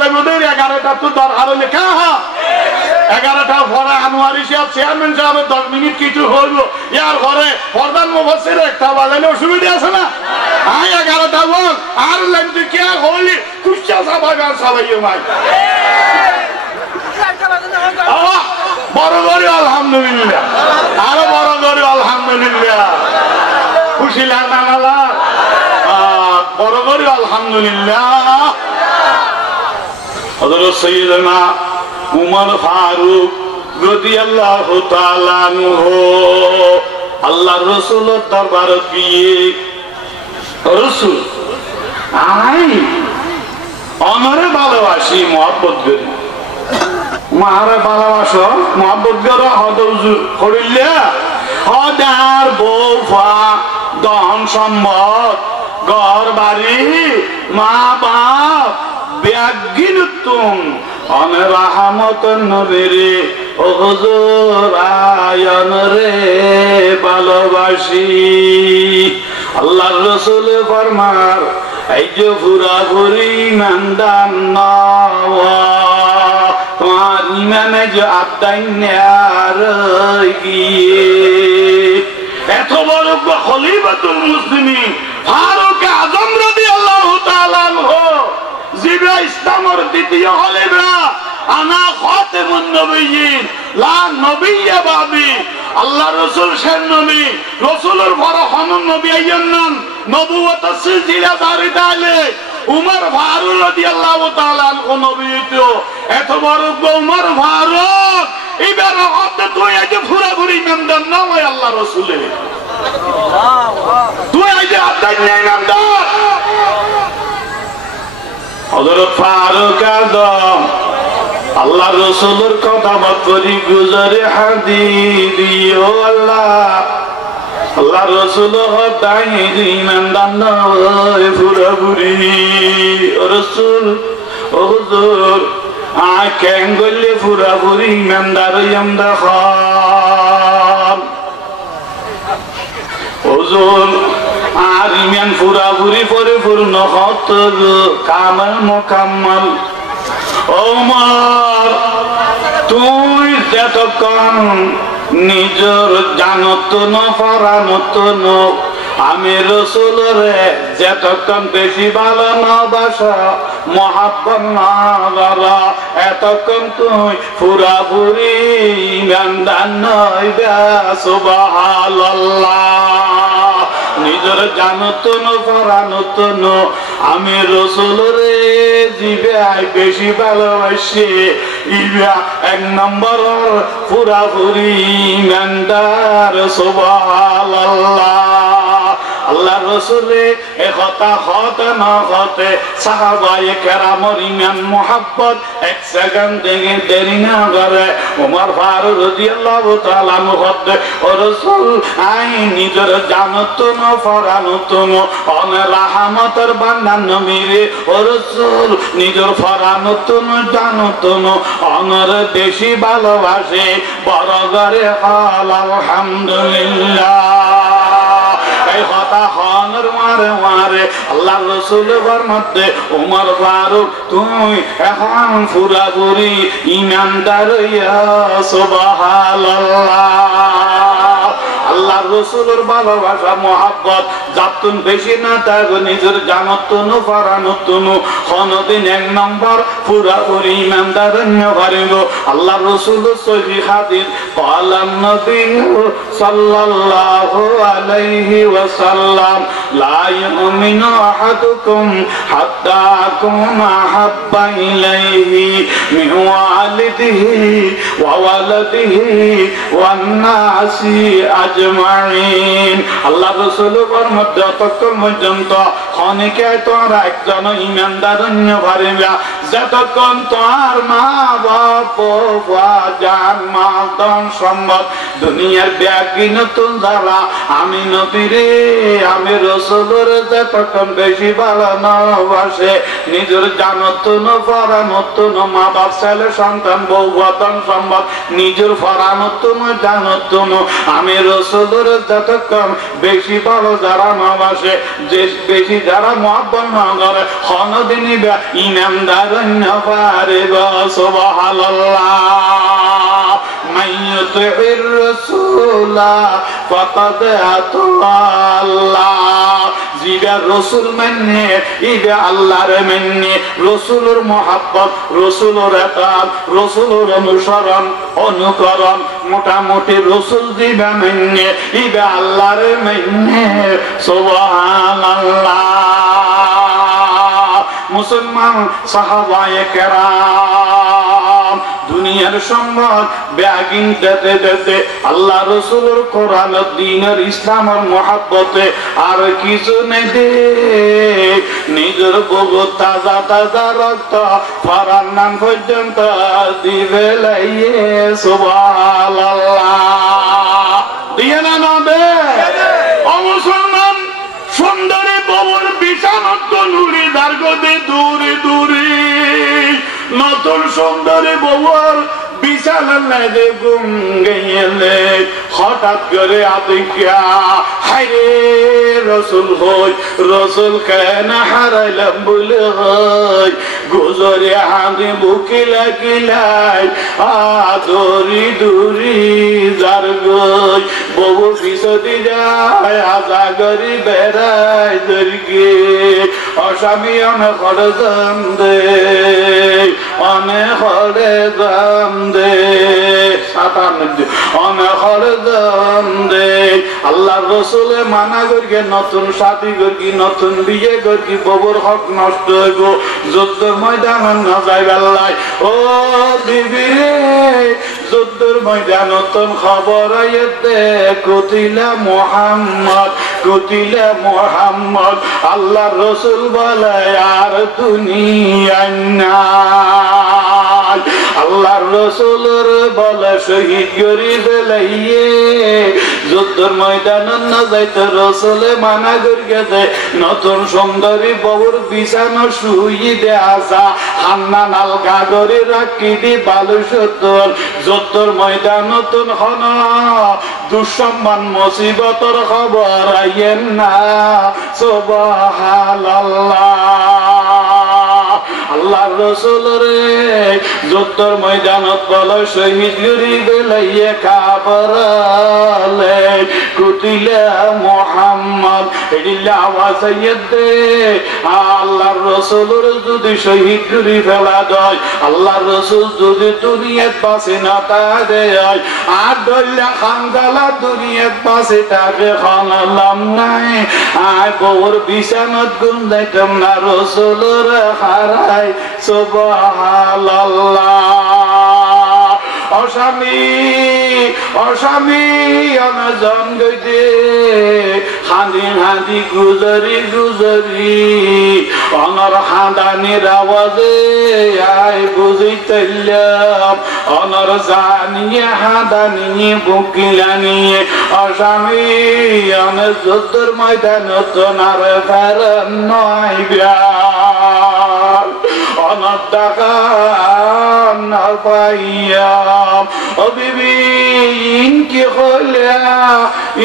বাজাবো 11টা তো দরকার হলে কা 11টা পরে আনোয়ারি সাহেব চেয়ারম্যান সাহেবের 10 মিনিট কিছু হইব ইয়ার ঘরে প্রধান মুফাসসির একটা বাজালে অসুবিধা আছে না 11টা বল আর লাইন কে হইলি কুচ্চা সাবাগার সাবাইও ভাই বড় করে আলহামদুলিল্লাহ আরো বড় করে আলহামদুলিল্লাহ খুশি লাগা না বড় করে আলহামদুলিল্লাহ হযরত সাইয়্যিদনা উমর ফারুক রাদিয়াল্লাহু তাআলা আনহু আল্লাহর রাসূলের দরবারে গিয়ে রাসূল আমি আমারে ভালোবাসি মহব্বত করি মারে ভালোবাসো মহব্বত করো হদউজু করিলে হদার বউফা ধন সম্পদ ঘর বাড়ি মা বাপ ব্যাগিনুতুম আমি রাহমত নবীরে ও হুজুর আয়ন রে ভালোবাসি আল্লাহর রাসূল ফরমার এই যে পুরাপুরি ইমানদার নওয়া তোমার ইমানে যে আত্মাইনার গিয়ে এত বড় খলিফাতুল মুসলিমিন ফারুক আযম রাদিয়াল্লাহু তাআলা আনহু জিবা ইসলামের দ্বিতীয় খলিফা আনা খাতামুন নবিয়্যিন লা নবিয়্যা বাদি আল্লাহ রাসূল শের নবী রাসূলের পর হনন নবী আইয়ান নাম নবুয়তের সিলসিলা জারি তাইলে উমর ফারুক রাদিয়াল্লাহু তাআলা আনহু নবী তো এত বড় উমর ফারুক এবার হতে তুই আজ পুরাপুরি ইমানদার না ওই আল্লাহ রাসূলের তুই আজ আদায় নাই ইমানদার হযরত ফারুক আযম আল্লাহ রাসূলের কথা বলি গুজরে হাদিদিও আল্লাহ রাসূল হতাই ইমানদার নয় পুরাপুরি রাসূল ও হুজুর কেন গলে পুরাপুরি ইমানদার আমরা খান হুজুর আর ইমান পুরাপুরি পরিপূর্ণ হত কামাল মোকাম্মল ওমর তুই যতক্ষণ নিজের জানত না পরানত না আমি রাসূলরে যতক্ষণ বেশি ভালো না বাসা মহাব্বত না করা এতক্ষণ তুই পুরাপুরি ইমানদার নইবা সুবহানাল্লাহ নিজের জানত না পরানত না আমি রাসূলরে জিবাই বেশি ভালোবাসি ইবা এক নম্বর পুরাপুরি ইমানদার সুবহানাল্লাহ আল্লাহ রাসূলে এ কথা হতে না হতে সাহাবায়ে কেরামের ঈমান মুহাব্বত এক সেকেন্ড থেকে দেরি না করে ওমর ফারুক রাদিয়াল্লাহু তাআলা আনহু হতে ও রাসূল আই নিজের জানত না ফরানত না অনে রাহমতের বান্দা নবীরে ও রাসূল নিজের ফরানত না জানত না অনর বেশি ভালোবাসে বড় করে আলহামদুলিল্লাহ এই কথা হনর মারে মারে আল্লাহ রাসূলের ফরমাতে ওমর ফারুক তুই এখন পুরাপুরি ইমানদার হইয়া সুবহানাল্লাহ আল্লাহ রাসূলের ভালোবাসা মহব্বত যাতুন বেশি না থাকো নিজের জানত না পরানত না কোনদিন এক নম্বর পুরাপুরি ইমানদার হইয়া পারিব আল্লাহ রাসূল সহিহ হাদিস قال النبي صلى الله عليه وسلم لا يؤمن أحدكم حتى أكون أحب إليه من والده وولده والناس أجمعين الله رسول فرمت যতক্ষণ পর্যন্ত ক্ষণিকে তোমরা একজন ইমানদার হইতে পারিবা যতক্ষণ তোমার মা বাপ জান মাল ধন সম্পদ দুনিয়ার ব্যাগী নতুন যারা আমি নবীরে আমি রাসূলের যতক্ষণ বেশি ভালো না বাসে নিজের জানত না পরানত না মা বাপ ছেলে সন্তান বউ ধন সম্পদ নিজের পরানত না জানত না আমি রাসূলের যতক্ষণ বেশি ভালো যারা না বাসে যে বেশি যারা মহব্বত না করে কোনদিনই ইমানদার গণ্য পারিব সুবহানাল্লাহ মাইয়ুতির রাসূলা ফাকাদ আতাল্লাহ জিবা রাসূল মানে ইবা আল্লাহর মানে রাসূলের মহব্বত রাসূলের ইতাআত রাসূলের অনুসরণ অনুকরণ মোটামুটি রাসূল জিবা মানে ইবা আল্লাহর মানে সুবহানাল্লাহ মুসলমান সাহাবায়ে কেরাম দুনিয়ার সম্পদ ব্যাগিন দিতে আল্লাহ রাসূলের কোরআন দ্বীনের ইসলামের মহব্বতে আর কিছু নেই দে নিজের বুক তাজা তাজা রক্ত ফারান নাম পর্যন্ত দিবে লাইয়ে সুবহানাল্লাহ দিয়ে না নবে ও মুসলমান সুন্দরী বাবুর বিছানত নুরি দারগদে দূরে দূরে নতুন সুন্দরী বাবুর বিছানা নাই দে গুম গেলে হঠাৎ করে আদিকা হায়রে রাসূল হই রাসূল কেন হারাইলাম বলে হই গুজরে হাঁদি বুকে লাগিলাই আদরি দূরি যার গই বউ পিছতে যায় আজা করি বেড়াই দরগে অস্বামী অনেক দাম দে অনেক দাম দে অনেক দাম দে আল্লাহ রসুলে মানা করি নতুন সাথী করি নতুন বিয়ে করি বউর হক নষ্ট হইব যুদ্ধের ময়দান না যাই বেলায় ও দিদি যুদ্ধের ময়দান নতুন খবর আইতে কুতিলা মুহাম্মদ কুতিলা মুহাম্মদ আল্লাহ রসুল বলে আর দুনিয়ায় নাই আল্লাহ রসুলের বলে শহীদ করি ফেলাইয়ে যুদ্ধের ময়দান না যাইতে রসুলে মানা করিয়ে দেয় নতুন সুন্দরী বউর বিছানো শুই দে আসা হান্না নালগা করে রাখি দি বালু সত্তর যুদ্ধের ময়দান নতুন হন দুঃসম্মান মুসিবতর খবর আইয়েন না সুবহানাল্লাহ আল্লাহ রসুল রে যুদ্ধর ময়দানত বল শহীদ গরি বেলাইয়ে কাবরালে কুতিলা মুহাম্মদ এডিলা আওয়াজ দে আল্লাহর রসুলের যদি শহীদ গরি ফেলা দেয় আল্লাহর রসুল যদি দুনিয়াত পাশে না তাকে আর দল্লা খানদালা দুনিয়াত পাশে তাকে খানালাম নাই আয় বউর বিছানত গুম যাইতাম না রসুলের হারাই সুবহানাল্লাহ অস্বামী অস্বামী অনজন গইতে হাঁদি হাঁদি গুজরি গুজরি অনর হাঁদানির আওয়াজে আয় বুঝিতাম অনর জানিয়ে হাঁদানি বুকিলানিয়ে অস্বামী অনর যুদ্ধের ময়দান তোনার ফেরন নয় বিয়ার অনর টাকা না পাইয়াম ও বিবি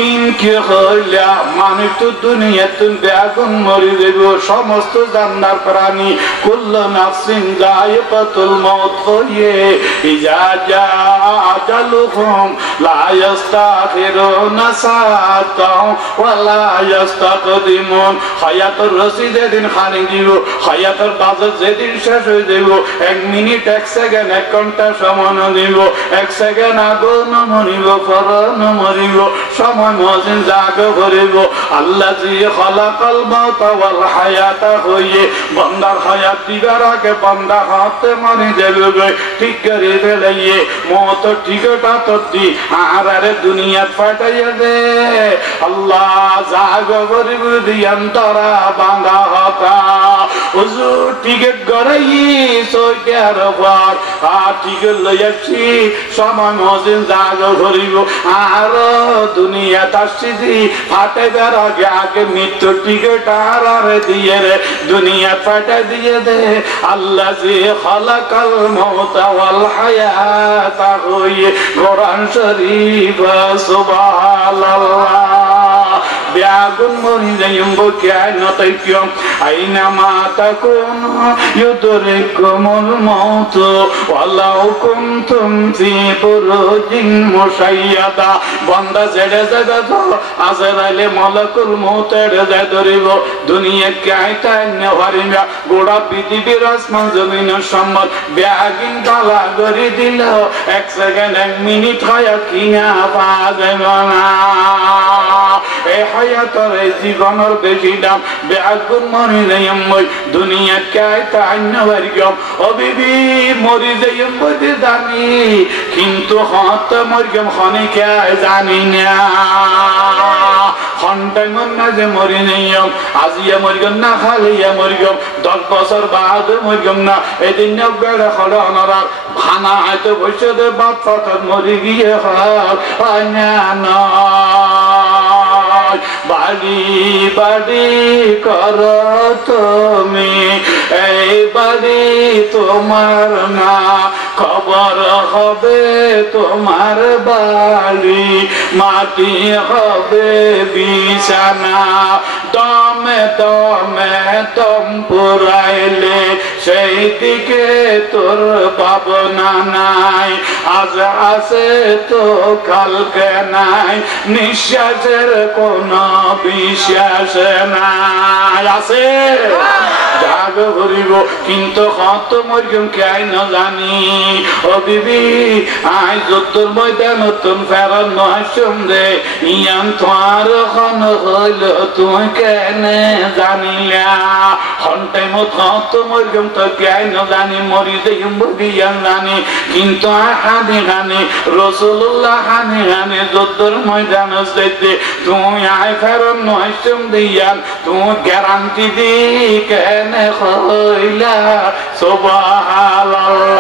ইনকি হইলা মানুষ তো দুনিয়া তুমি বেগুন মরি দেব সমস্ত জান্নার প্রাণী কুল্লু নাফসিন যায়িকাতুল মাউত হইয়ে ইজা জা আজালুহুম লা ইস্তাখিরুনা সাআতাও ওয়া লা ইস্তাকদিমুন হায়াতুর রশিদ যেদিন খালি দিব হায়াতুর বাজেট যেদিন শেষ হয়ে যাব 1 মিনিট 1 সেকেন্ড 1 ঘন্টা সময় দিব 1 সেকেন্ড আগে না মরিব পর না মরিব সময় মজিন জাগ করিব আল্লাহ জি খালাকাল মাউত ওয়াল হায়াতা হইয়ে বান্দার হায়াত দিবার আগে বান্দা হাতে মরি যাবে ঠিক করে ফেলাইয়ে মত ঠিকটা তো দি আর আরে দুনিয়া পাঠাইয়া দে আল্লাহ জাগ করিব দিয়ান্তরা বান্দা হতা হুজুর টিকেট গড়াই সইকার পর আর টিকেট লইয়াছি সময় মজিন জাগ করিব আর দুনিয়া তাসিদি ফাটে বের আগে আগে মৃত্যু টিকেট আর দিয়ে রে দুনিয়া ফাটা দিয়ে দে আল্লাহ জি খালাকাল মাউত ওয়াল হায়াতা হইয়ে কোরআন শরীফ সুবহানাল্লাহ বেআগুন মরি যাইম কায়নাতাইকুম আইনামা তাকুনু ইউদরিকুমুল মাউত ওয়ালাউ কুনতুম ফি বুরুজিন মুশাইয়াদা বান্দা জেড়ে জায়গা তো আজরাইলে মালাকুল মউত এড়ে যায় ধরিব দুনিয়া কাইতা নেওয়ারিনা গোড়া পৃথিবীর আসমান জমিনের সম্মত বেআগিন বালা করে দিল এক সেকেন্ড এক মিনিট হয় কিনা পাবে না এই হায়াতের জীবনের বেশি দাম বেআগুন মরি যাইম দুনিয়া কাইতা নেওয়ারিগম ও বিবি মরি যাইম বলে জানি কিন্তু হত মরিগম খনি কে জানি না ঘন্টায় মন না যে মরি নেইম আজিয়া মরিগম না খালিয়া মরিগম 10 বছর বাদ মরিগম না এদিন বেড়া খড়া অনরার ভানা হয়তো বসে দে বাপ ফাটার মরি গিয়ে হয় না বাড়ি বাড়ি কর তুমি এই বাড়ি তোমার না খবর হবে তোমার বাড়ি মাটি হবে বিছানা দমে দমে দম পুরাইলে সেই দিকে তোর ভাবনা নাই আজ আছে তো কালকে নাই নিঃশ্বাসের কোন বিশ্বাস নাই আছে জাগ করিব কিন্তু কত মরিগম কেই না জানি ও বিবি আই যতর ময়দান নতুন ফেরার নহাসম দে ইয়ান তোমার খন হইল তুমি কেনে জানিলা ঘন্টায় মত কত মরিগম তো কেই না জানি মরি দেম বদিয়ান জানি কিন্তু হানি হানি রাসূলুল্লাহ হানি হানি যতর ময়দান যাইতে তুমি আই ফেরার নহাসম দিয়ান তুমি গ্যারান্টি দি কেনে হইলা সুবহানাল্লাহ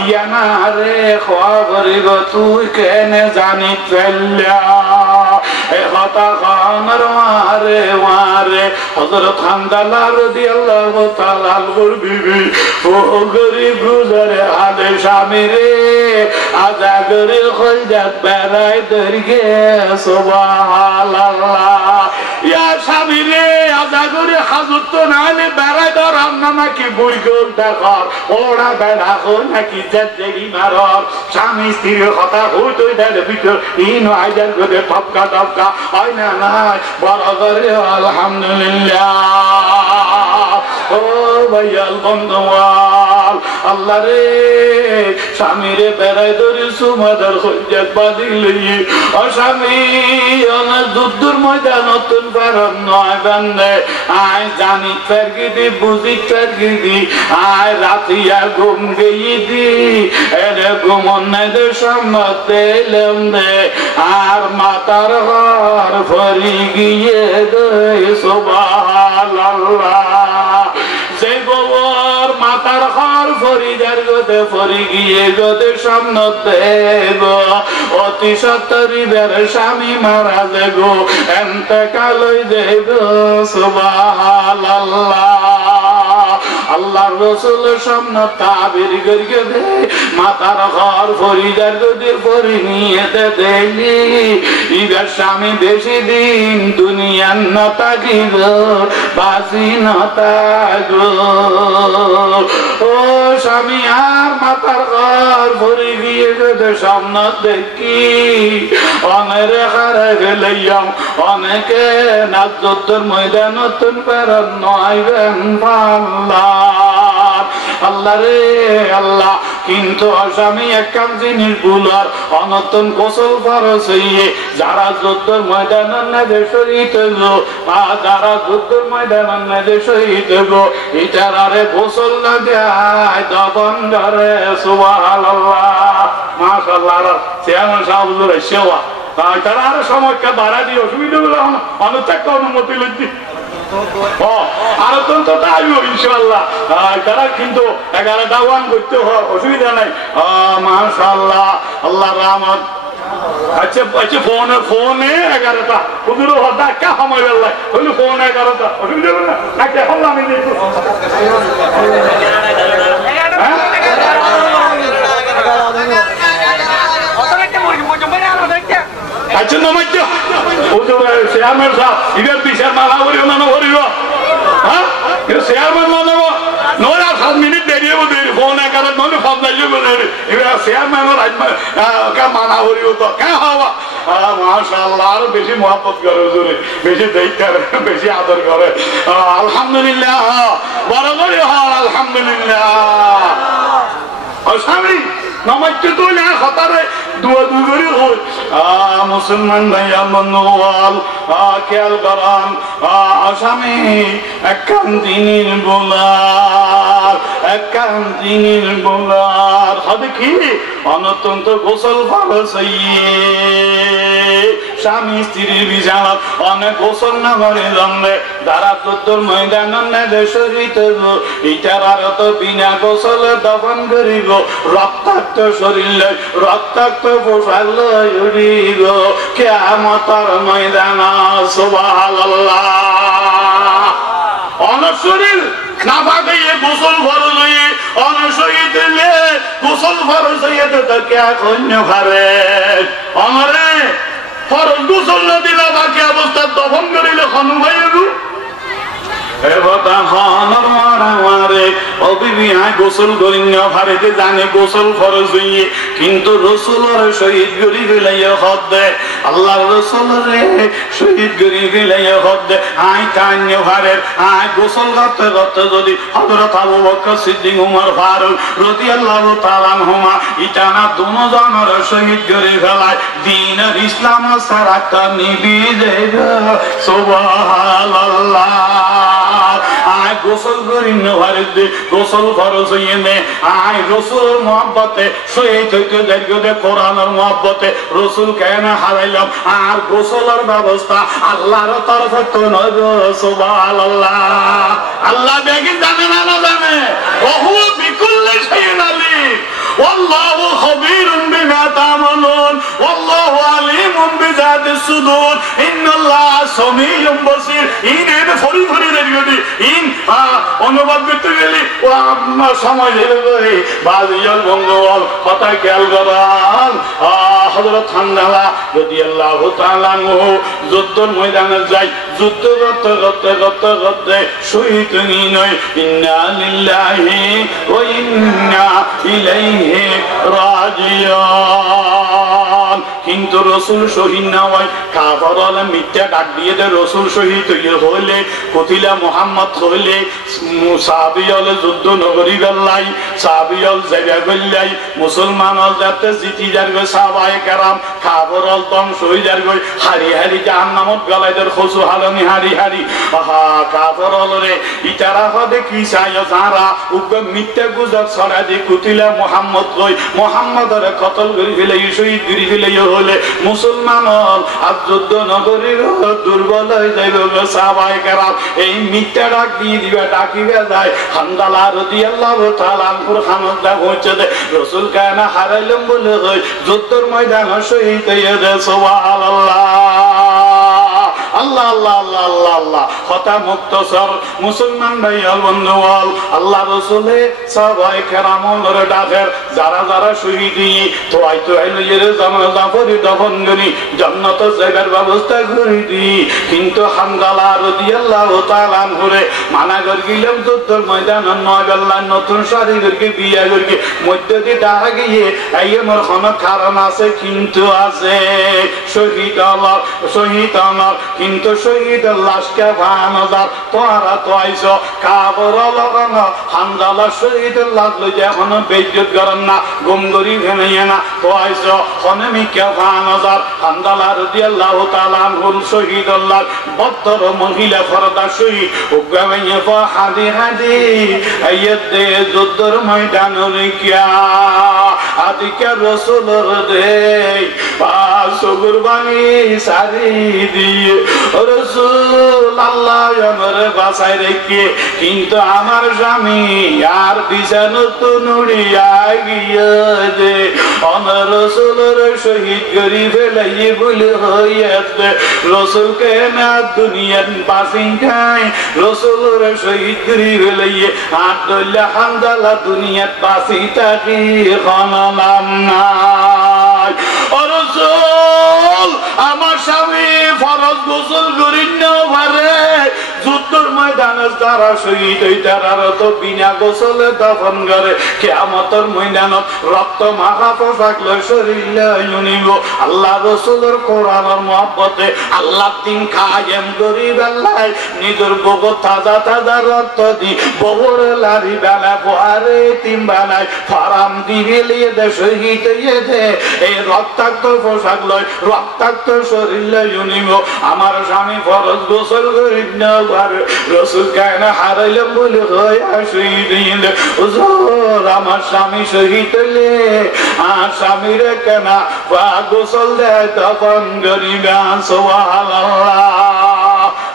ইয়ানা রে খবর গো তুই কেনে জানি চল্লা এ কথা খানার মারে মারে হযরত হামদাল্লাহ রাদিয়াল্লাহু তাআলা আনহুর বিবি ও গরিব গুজারে আদে স্বামী রে আজাগরে খলজাত বেড়াই দরগে সুবহানাল্লাহ ইয়া স্বামী রে আজাগরে হাজত তো নালে বেড়াই দর রান্না নাকি বুড়গোল দেখর ওড়া বেড়া হো নাকি জেরি মারর স্বামী স্ত্রীর কথা হইতো দেন ভিতর ইন আইজার গদে টপকা টপকা হয় না নাই বড় করে আলহামদুলিল্লাহ ও ভাইয়াল বন্ধুয়াল আল্লাহ রে স্বামী রে বেড়াই ধরে সুমাদার হইজাত বাদিলি ও স্বামী অনেক দূর ময়দান নতুন ফেরন নয় বান্ধে আয় জানি ফেরগিদি বুঝি ফেরগিদি আয় রাতিয়া ঘুম গেই দি এরে ঘুমন দে সম্মতে এলাম দে আর মাতার ঘর ফরি গিয়ে দে সুবহানাল্লাহ যে গোবর মাতার ঘর ফরিদার গদে ফরি গিয়ে গদে সামনে গো অতি সত্তরি বের স্বামী মারা যে গো এন্তকাল হইবে গো সুবহানাল্লাহ আল্লাহর রাসূলের সামনে তাবির করিয়ে দে মাতার ঘর ফরিদার গদে ফরি নিয়ে দেলি ইবার স্বামী বেশি দিন দুনিয়ার না থাকিব বাসি না থাকো ও স্বামী আর মাতার ঘর ভরে গিয়ে যদি সামনে দেখি অনেরে হারে গেলাম অনেকে নাচর ময়দান নতুন বেড়ান নয়বেন আল্লাহ রে আল্লাহ কিন্তু স্বামী একখান জিনিস ভুলার অনতন গোসল ফরজ হইয়ে যারা যুদ্ধের ময়দানের নেদে শহীদ হইল যারা যুদ্ধের ময়দানের নেদে শহীদ হইল এটার আরে গোসল না দেয় দবন ধরে সুবহানাল্লাহ মাশাআল্লাহ চেয়ারম্যান সাহেব সেবা তারা আরো সময়কে বাড়া দিয়ে অসুবিধা গুলো অনুত্যাগ অনুমতি লইতে আরো তো তাইব ইনশাআল্লাহ তারা কিন্তু 11টা ওয়ান করতে হয় অসুবিধা নাই মাশাআল্লাহ আল্লাহ রহমত আচ্ছা আচ্ছা ফোনে 11টা হুজুর হদা কা সময় বেলা হইলো ফোন 11টা অসুবিধা না আচ্ছা হল আমি দেখো আচ্ছা নমাজ্য ও তো চেয়ারম্যান সাহেব এবার বিচার মানা করিও না করিব হ্যাঁ চেয়ারম্যান না নেব নয় আর 7 মিনিট দেরি হবো দেরি ফোন একারে নলে ফোন যাইব দেরি এবার চেয়ারম্যানের মানা করিও তো কে হওয়া মাশাআল্লাহ আর বেশি মহব্বত করে হুজুরে বেশি দায়িত্ব বেশি আদর করে আলহামদুলিল্লাহ বড় করে হয় আলহামদুলিল্লাহ স্বামী নামাজকে তো না হতারে দুয়া দুগরি হয় মুসলমান ভাইয়া বন্ধুয়াল খেয়াল করান আসামি একখান দিনের বোলার হবে কি অনত্যন্ত গোসল ফরজ স্বামী স্ত্রীর বিছানাত অনেক গোসল না করে জন্মে দ্বারা তোর ময়দান শহীদ ইটার আর তো বিনা গোসলে দফন করিব রক্তাক্ত শরীর রক্তাক্ত পোশাক উড়িব কিয়ামতের ময়দান সুবহানাল্লাহ অনশরীর নাফাকে গোসল ফরজ হয়ে অনশহীদ হলে গোসল ফরজ হয়ে তো কে কন্য ঘরে আমারে ফরজ গোসল না দিলা বাকি অবস্থা দফন করিলে খানু ভাই গোসল করি ভারতে জানে গোসল ফরজ হইয়ে কিন্তু রসুলের শহীদ গরি ফেলাইয়া হদ দেয় আল্লাহ রসুলের শহীদ গরি ফেলাইয়া হদ দেয় আই কান্য ভারের আই গোসল করতে করতে যদি হযরত আবু বকর সিদ্দিক উমর ফারুক রাদিয়াল্লাহু তাআলা আনহুমা ইটানা দুজনের শহীদ গরি ফেলায় দ্বীনের ইসলাম সারাটা নিবি যাইবে সুবহানাল্লাহ আয় গোসল করি ভারতে গোসল ফরজ হইয়ে নে আয় রসুল মহব্বতে শহীদ হইতে দীর্ঘতে কোরআনের মহব্বতে রসুল কেন হারাইলাম আর গোসলের ব্যবস্থা আল্লাহর তরফে তো নয় সুবহানাল্লাহ আল্লাহ দেখি জানে না জানে ওহু বিকুল্লি শাইইন আলিম والله خبير بما تعملون والله عليم بذات الصدور ان الله سميع بصير ইনে ফরি ফরি দেখি ইন অনুবাদ করতে গেলে ও আমার সময় দেবে বাজিয়াল বঙ্গওয়াল কথা খেয়াল করান হযরত হানজালা রাদিয়াল্লাহু তাআলা আনহু যুদ্ধের ময়দানে যাই যুদ্ধ করতে শহীদ নয় ইন্না লিল্লাহি ওয়া ইন্না ইলাইহি রাজিউন কিন্তু রাসূল শহীদ না হয় কাফাররা মিথ্যা ডাক দিয়ে দেয় রাসূল শহীদ হইলে কতিলা মুহাম্মদ হইলে সাহাবীল যুদ্ধ নগরী গল্লাই সাহাবীল জায়গা গল্লাই মুসলমানল যাতে জিতি যাবে সাহাবায়ে কেরাম কাফারল ধ্বংস হই যাবে হারি হারি জাহান্নামত গলাইদের খসু হালানি হারি হারি আহা কাফারল রে ইতারা হদে কি চায় যারা উগ্র মিথ্যা গুজব ছড়া দিয়ে কতিলা মুহাম্মদ কই মুহাম্মদের কতল করি ফেলে শহীদ করি ফেলে হলে মুসলমানল আর যুদ্ধ নগরীর দুর্বল হয়ে যাবে সাহাবায়ে কেরাম এই মিথ্যা ডাক দিয়ে দিবে ডাকিবে যায় হানজালা রাদিয়াল্লাহু তাআলা আনহুর খানদা পৌঁছে দেয় রাসূল কেন হারাইলাম বলে হয় যুদ্ধের ময়দানে শহীদ হয়ে যায় সুবহানাল্লাহ আল্লাহ আল্লাহ আল্লাহ আল্লাহ আল্লাহ কথা মুক্তসর মুসলমান ভাই বন্ধুওয়াল আল্লাহ রাসূলে সাহাবায়ে কেরামরে ডাকের যারা যারা শহীদ তো আইতো আইলের জানাজা পড়ি দফন করি জান্নাত জায়গার ব্যবস্থা করে দি কিন্তু হানজালা রাদিয়াল্লাহু তাআলা আনহুরে মানা কর গিলাম যুদ্ধের ময়দানে নয় আল্লাহ নতুন শাড়ি করে বিয়া করে মধ্যে দিয়ে ডাকা গিয়ে এই আমার কোনো কারণ আছে কিন্তু আছে শহীদ আমার কিন্তু শহীদের লাশকে ভানজার তোরা তো আইছো কাবর লাগানো হানজালা শহীদের লাশ লইতে এখনো বেইজ্জত করেন না গুমগরি ভেঙে না তো আইছো হনমিকে ভানজার হানজালা রাদিয়াল্লাহু তাআলা আনহুর শহীদুল্লাহ বদর মহিলা ফরদা শহীদ উগ্রবাইয়ে হাদি হাদি আইয়াতে যুদ্ধের ময়দানে কিয়া আদিকে রাসূলের দে পাঁচ কুরবানি সারি দিয়ে রাসূল আল্লাহ আমারে বাঁচাই রেখে কিন্তু আমার স্বামী আর বিছানো তো নুড়িয়া গিয়ে যে আমার রাসূলের শহীদ করি ফেলাই বলে হইয়াছে রাসূলকে না দুনিয়ার বাঁচি খাই রাসূলের শহীদ করি ফেলাই আব্দুল্লাহ হানজালা দুনিয়ার বাঁচি থাকি খানালাম নাই ও রাসূল আমার স্বামী ফরজ গোসল করিন না পারে যুদ্ধের ময়দানে যারা শহীদ হই তারা তো বিনা গোসলে দফন করে কিয়ামতের ময়দানত রক্ত মাখা পোশাক লয় শরীর লইনিব আল্লাহ রাসূলের কোরআনের মহব্বতে আল্লাহ দিন কায়েম করি বেলায় নিজের বগত তাজা তাজা রক্ত দি ববর লারি বেলা বহারে তিন বেলায় ফারাম দিবে লিয়ে দে শহীদ হইয়ে দে এই রক্তাক্ত পোশাক লয় রক্তাক্ত শরীর লইনিব আমার স্বামী ফরজ গোসল করি না পারে রাসূল কায়না হারাইলাম বলে হয় শহীদ হইলে হুজুর আমার স্বামী শহীদ হইলে আর স্বামীর কেনা গোসল দেয় তখন গরিবান সুবহানাল্লাহ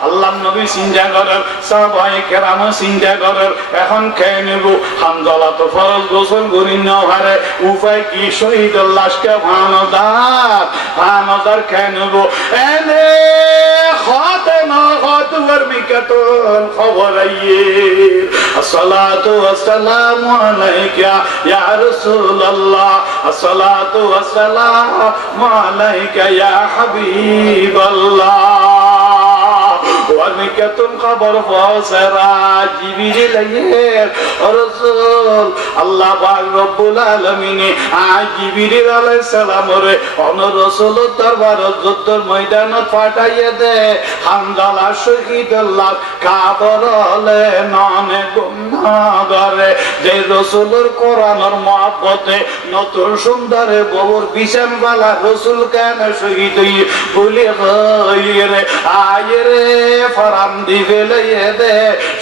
আল্লাহ নবী চিন্তা করেন সাহাবায়ে কেরাম চিন্তা করেন এখন খেয়ে নেব হামজালা তো ফরজ গোসল করি না পারে উপায় কি শহীদের লাশকে ভানদার খেয়ে নেব এনে খাতেনা খাতুর মিকাতুল খবর আইয়ে আসসালাতু ওয়াসসালামু আলাইকা ইয়া রাসূলুল্লাহ আসসালাতু ওয়াসসালামু আলাইকা ইয়া হাবিবাল্লাহ ওয়ামিকাতুন খবর ফসরা জিবরিল আইয়ে রাসূল আল্লাহ পাক রব্বুল আলামিন জিবরিল আলাইহিস সালাম রে অন রাসূল দরবার যুদ্ধের ময়দানত পাঠাইয়া দে হামজালা শহীদুল্লাহ কাবরলে নানে গুনাহগারে যে রাসূলের কোরআনের মহব্বতে নতুন সুন্দরে ববর বিশান বালা রাসূল কেন শহীদ হই বলে রে আয় রে ফরাম দিবে লইয়ে দে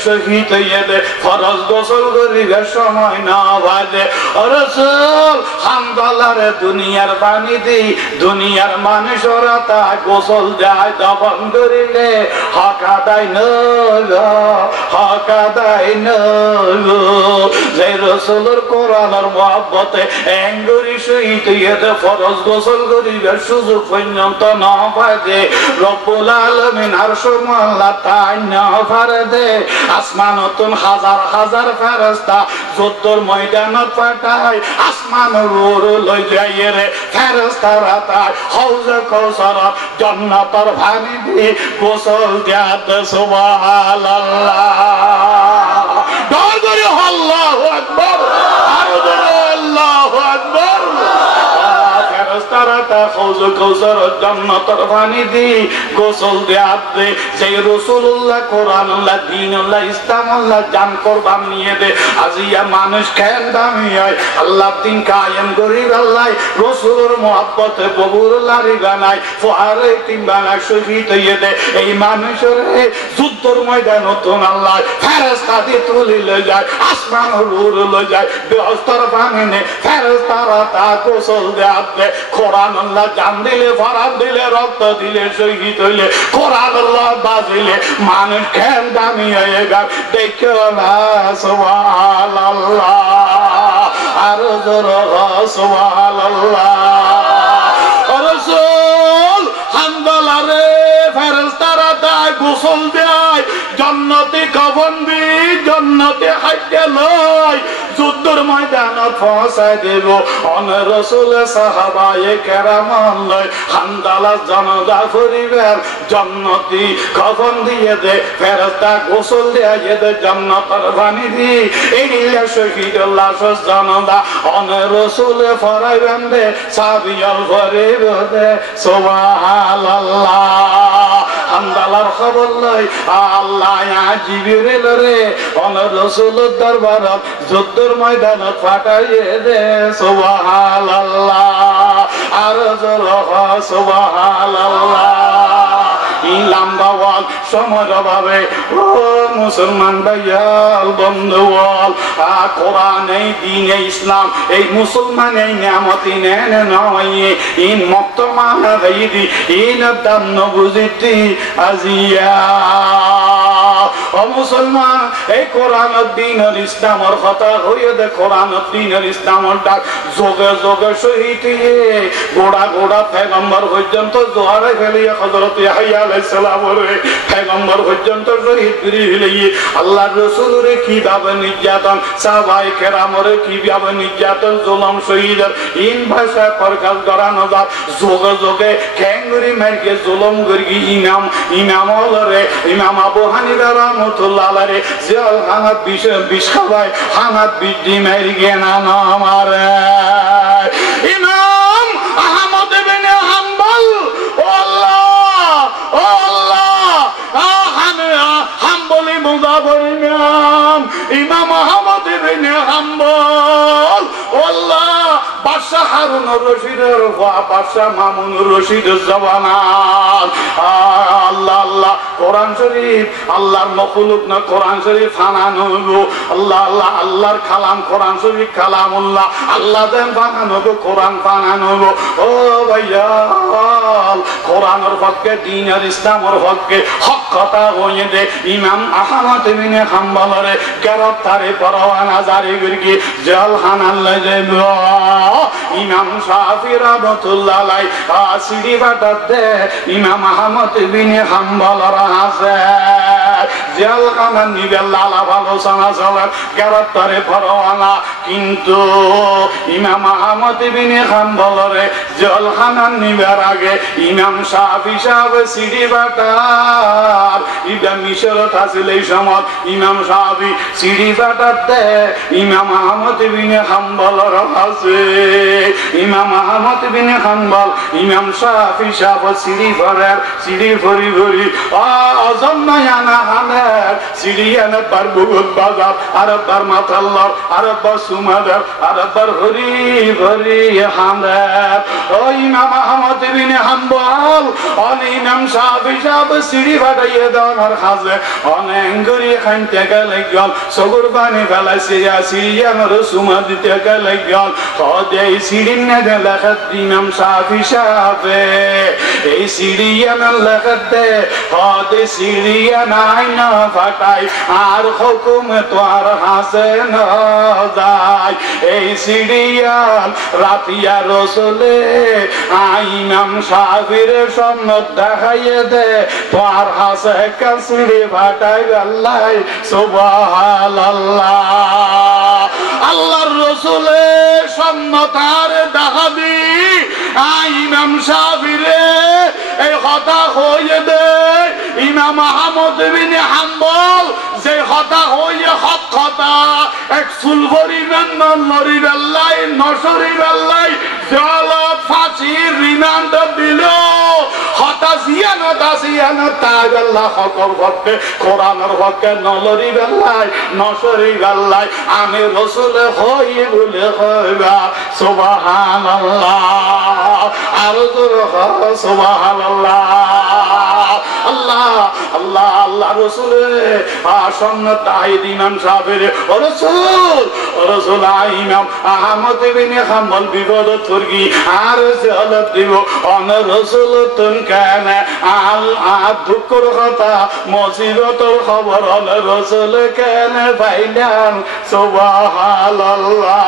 শহীদ হইয়ে দে ফরজ গোসল করিবার সময় না বাজে ও রাসূল হামদালারে দুনিয়ার পানি দি দুনিয়ার মানুষরা তা গোসল যায় দফন করিলে হক আদায় যে রাসূলের কোরআনের মহব্বতে এঙ্গুরি শহীদ হইয়ে দে ফরজ গোসল করিবার সুযোগ পর্যন্ত না বাজে রব্বুল আলামিন আরশ আল্লাহ তাই না পারে দে আসমানতুন হাজার হাজার ফেরেশতা যুদ্ধের ময়দানত পাঠায় আসমানের উপরে লই যায় রে ফেরেশতারা তাই হাউজে কাউসার জান্নাতের পানি দিয়ে গোসল দেয় সুবহানাল্লাহ দর করে আল্লাহু আকবার আরো জোরে আল্লাহু আকবার ফেরেশতারা তা হাউজে কাউসার জান্নাতের পানি দিয়ে গোসল দেয় যে রাসূলুল্লাহ কোরআনুল্লাহ দ্বীনুল্লাহ ইসলামুল্লাহ জান কুরবান নিয়ে দে আজিয়া মানুষ কেন দামি হয় আল্লাহ দ্বীন কায়েম করি আল্লাহ রাসূলের মহব্বতে ববুরুল্লাহ বানাই ফুয়ারে তিন বানাই শহীদ হইয়ে দে এই মানুষের যুদ্ধের ময়দান নতুন আল্লাহ ফেরেশতা দিয়ে তুলে লয়ে যায় আসমানের উপরে লয়ে যায় বেহেশতের পানি নে ফেরেশতারা তা গোসল দেয় কোরআনুল্লাহ জান দিলে ফরাদ দিলে রক্ত দিলে শহীদ হইলে কোরআনুল্লাহ বাজিলে মানুষ কেন দামি হয়ে গেল দেখো না সুবহানাল্লাহ আর জোরে সুবহানাল্লাহ ও রাসূল হামদালারে ফেরেশতারা তাই গোসল দেয় জান্নাতে কাফন দি জান্নাতে হাইতে লয় যুদ্ধের ময়দানত পৌঁছায় দেব অন রাসূল সাহাবায়ে কেরাম লয় হামদালা জানাজা করিবেন জান্নাতি কাফন দিয়ে দে ফেরেশতা গোসল দিয়ে দে জান্নাতের পানি দি এইলা শহীদুল্লাহ জানাজা অন রাসূল ফরাইবেন দে সাবিয়াল ফরিব দে সুবহানাল্লাহ হামদালার খবর লয় আল্লাহ জিবরিল রে অন রাসূলের দরবারত যুদ্ধের ময়দানত পাঠাইয়ে দে সুবহানাল্লাহ আর জোরে সুবহানাল্লাহ ইলামবাওয়াল সমরভাবে ও মুসলমান ভাইয়াল বন্ধুওয়াল কোরআন এই দ্বীন ইসলাম এই মুসলমান এই নিয়ামতি নেন নয় ইন মুক্তমান গাইদি ইন দাম নবুজিতি আজিয়া ও মুসলমান এই কোরআন দ্বীনের ইসলামের কথা হয়ে দে কোরআন দ্বীনের ইসলামের ডাক যোগে যোগে শহীদ গোড়া গোড়া পয়গম্বর পর্যন্ত জোয়ারে ফেলিয়ে হযরত ইয়াহইয়া আলাইহিস সালামের পয়গম্বর পর্যন্ত শহীদ করে ফেলিয়ে আল্লাহর রাসূলের কিভাবে নির্যাতন সাহাবায়ে কেরামের কিভাবে নির্যাতন জুলুম শহীদের ইন ভাষা প্রকাশ করানো যায় যোগে যোগে ক্যাঙ্গুরি মারকে জুলুম করি ইমাম হলরে ইমাম আবু হানিফা রাহমাতুল্লাহ আলাইহি জেল খানাত বিষ খাওয়ায় খানাত বিদ্যি মারি গেনা না আমারে ইমাম আহমদ ইবনে হাম্বল ও আল্লাহ হাম্বলি মুজাফর ইমাম আহমদ ইবনে হাম্বল ও আল্লাহ বাদশাহ হারুনুর রশিদের বাদশাহ মামুনুর রশিদের জওয়ানাত আল্লাহ আল্লাহ কোরআন শরীফ আল্লাহর মখলুক না কোরআন শরীফ ফানানো আল্লাহ আল্লাহ আল্লাহর কালাম কোরআন শরীফ কালামুল্লাহ আল্লাহ দেন ফানানো কোরআন ফানানো ও ভাইয়া কোরআনের পক্ষে দ্বীনের ইসলামের পক্ষে হক কথা হয়ে দে ইমাম আহমদ ইবনে হাম্বলের গ্রেফতারে পরোয়ানা জারি করে জেলখানায় লয়ে যাইব ইমাম শাফি রাহমাতুল্লাহ আলাইহি সিঁড়ি বাটাতে ইমাম আহমদ ইবনে হাম্বলের আছে জেলখানা নিবে লালা আলোচনা চলে গ্রেফতারে পরোয়ানা কিন্তু ইমাম আহমদ ইবনে হাম্বলের জেলখানা নিবার আগে ইমাম শাফি সাহেব সিঁড়ি বাটার ইবা মিশরত আছিল এই সময় ইমাম শাফি সিঁড়ি বাটাতে ইমাম আহমদ ইবনে হাম্বলের আছে ইমাম আহমদ ইবনে হাম্বল ইমাম শাফি সাহেব সিঁড়ি ভরি অজন্মায়ানা হানের সিঁড়ি এনে বার বুগুত বাজার আরেকবার মাথাল্লার আরেকবার সুমাদের আরেকবার হরি ভরি হানের ও ইমাম আহমদ ইবনে হাম্বল ইমাম শাফি সাহেব সিঁড়ি বাটাইয়ে দেওয়ার কাজে অনেক গড়ি খাইতে গেলে গেল সগুর পানি ফেলাইছে সিঁড়িয়ানোর সুমা দিতে গেলে গেল এই সিঁড়ি নেগে লেখা ইমাম শাফি সাহেবে এই সিঁড়িয়ানোর লেখাতে হদে সিঁড়িয়ানাই না ফাটাই আর হুকুম তোর হাসে না যায় এই সিঁড়িয়ান রাতিয়া রসুলে ইমাম শাফির সম্মত দেখাইয়ে দে তোর হাসে কাসিড়ি ফাটাই আল্লাহ সুবহানাল্লাহ আল্লাহর রাসূলের সম্মতার দেখাবি ইমাম শাফিরে এই কথা হয়ে দে ইমাম আহমদ ইবনে হাম্বল যে কথা হয়ে হক কথা এক সুলভরি মেন্নন নরি বেল্লাই নশরি বেল্লাই জালাত ফাঁসি রিমান্ড দিল হতা জিয়ানো তাই আল্লাহ হকর ভক্তে কোরআনের ভক্তে নলরি বেল্লাই নশরি বেল্লাই আমি রাসূল হই বলে হইবা সুবহানাল্লাহ আর সুবহানাল্লাহ আল্লাহ আল্লাহ আল্লাহ রাসূলের সুন্নাত তাহিদ ইমাম সাহেবের ও রাসূল ইমাম আহমদ ইবনে হাম্বল বিপদ তুর্গি আর জলত দিব অন রাসূল তুন কেন আল দুঃখর কথা মুসিবতর খবর অন রাসূল কেন পাইলাম সুবহানাল্লাহ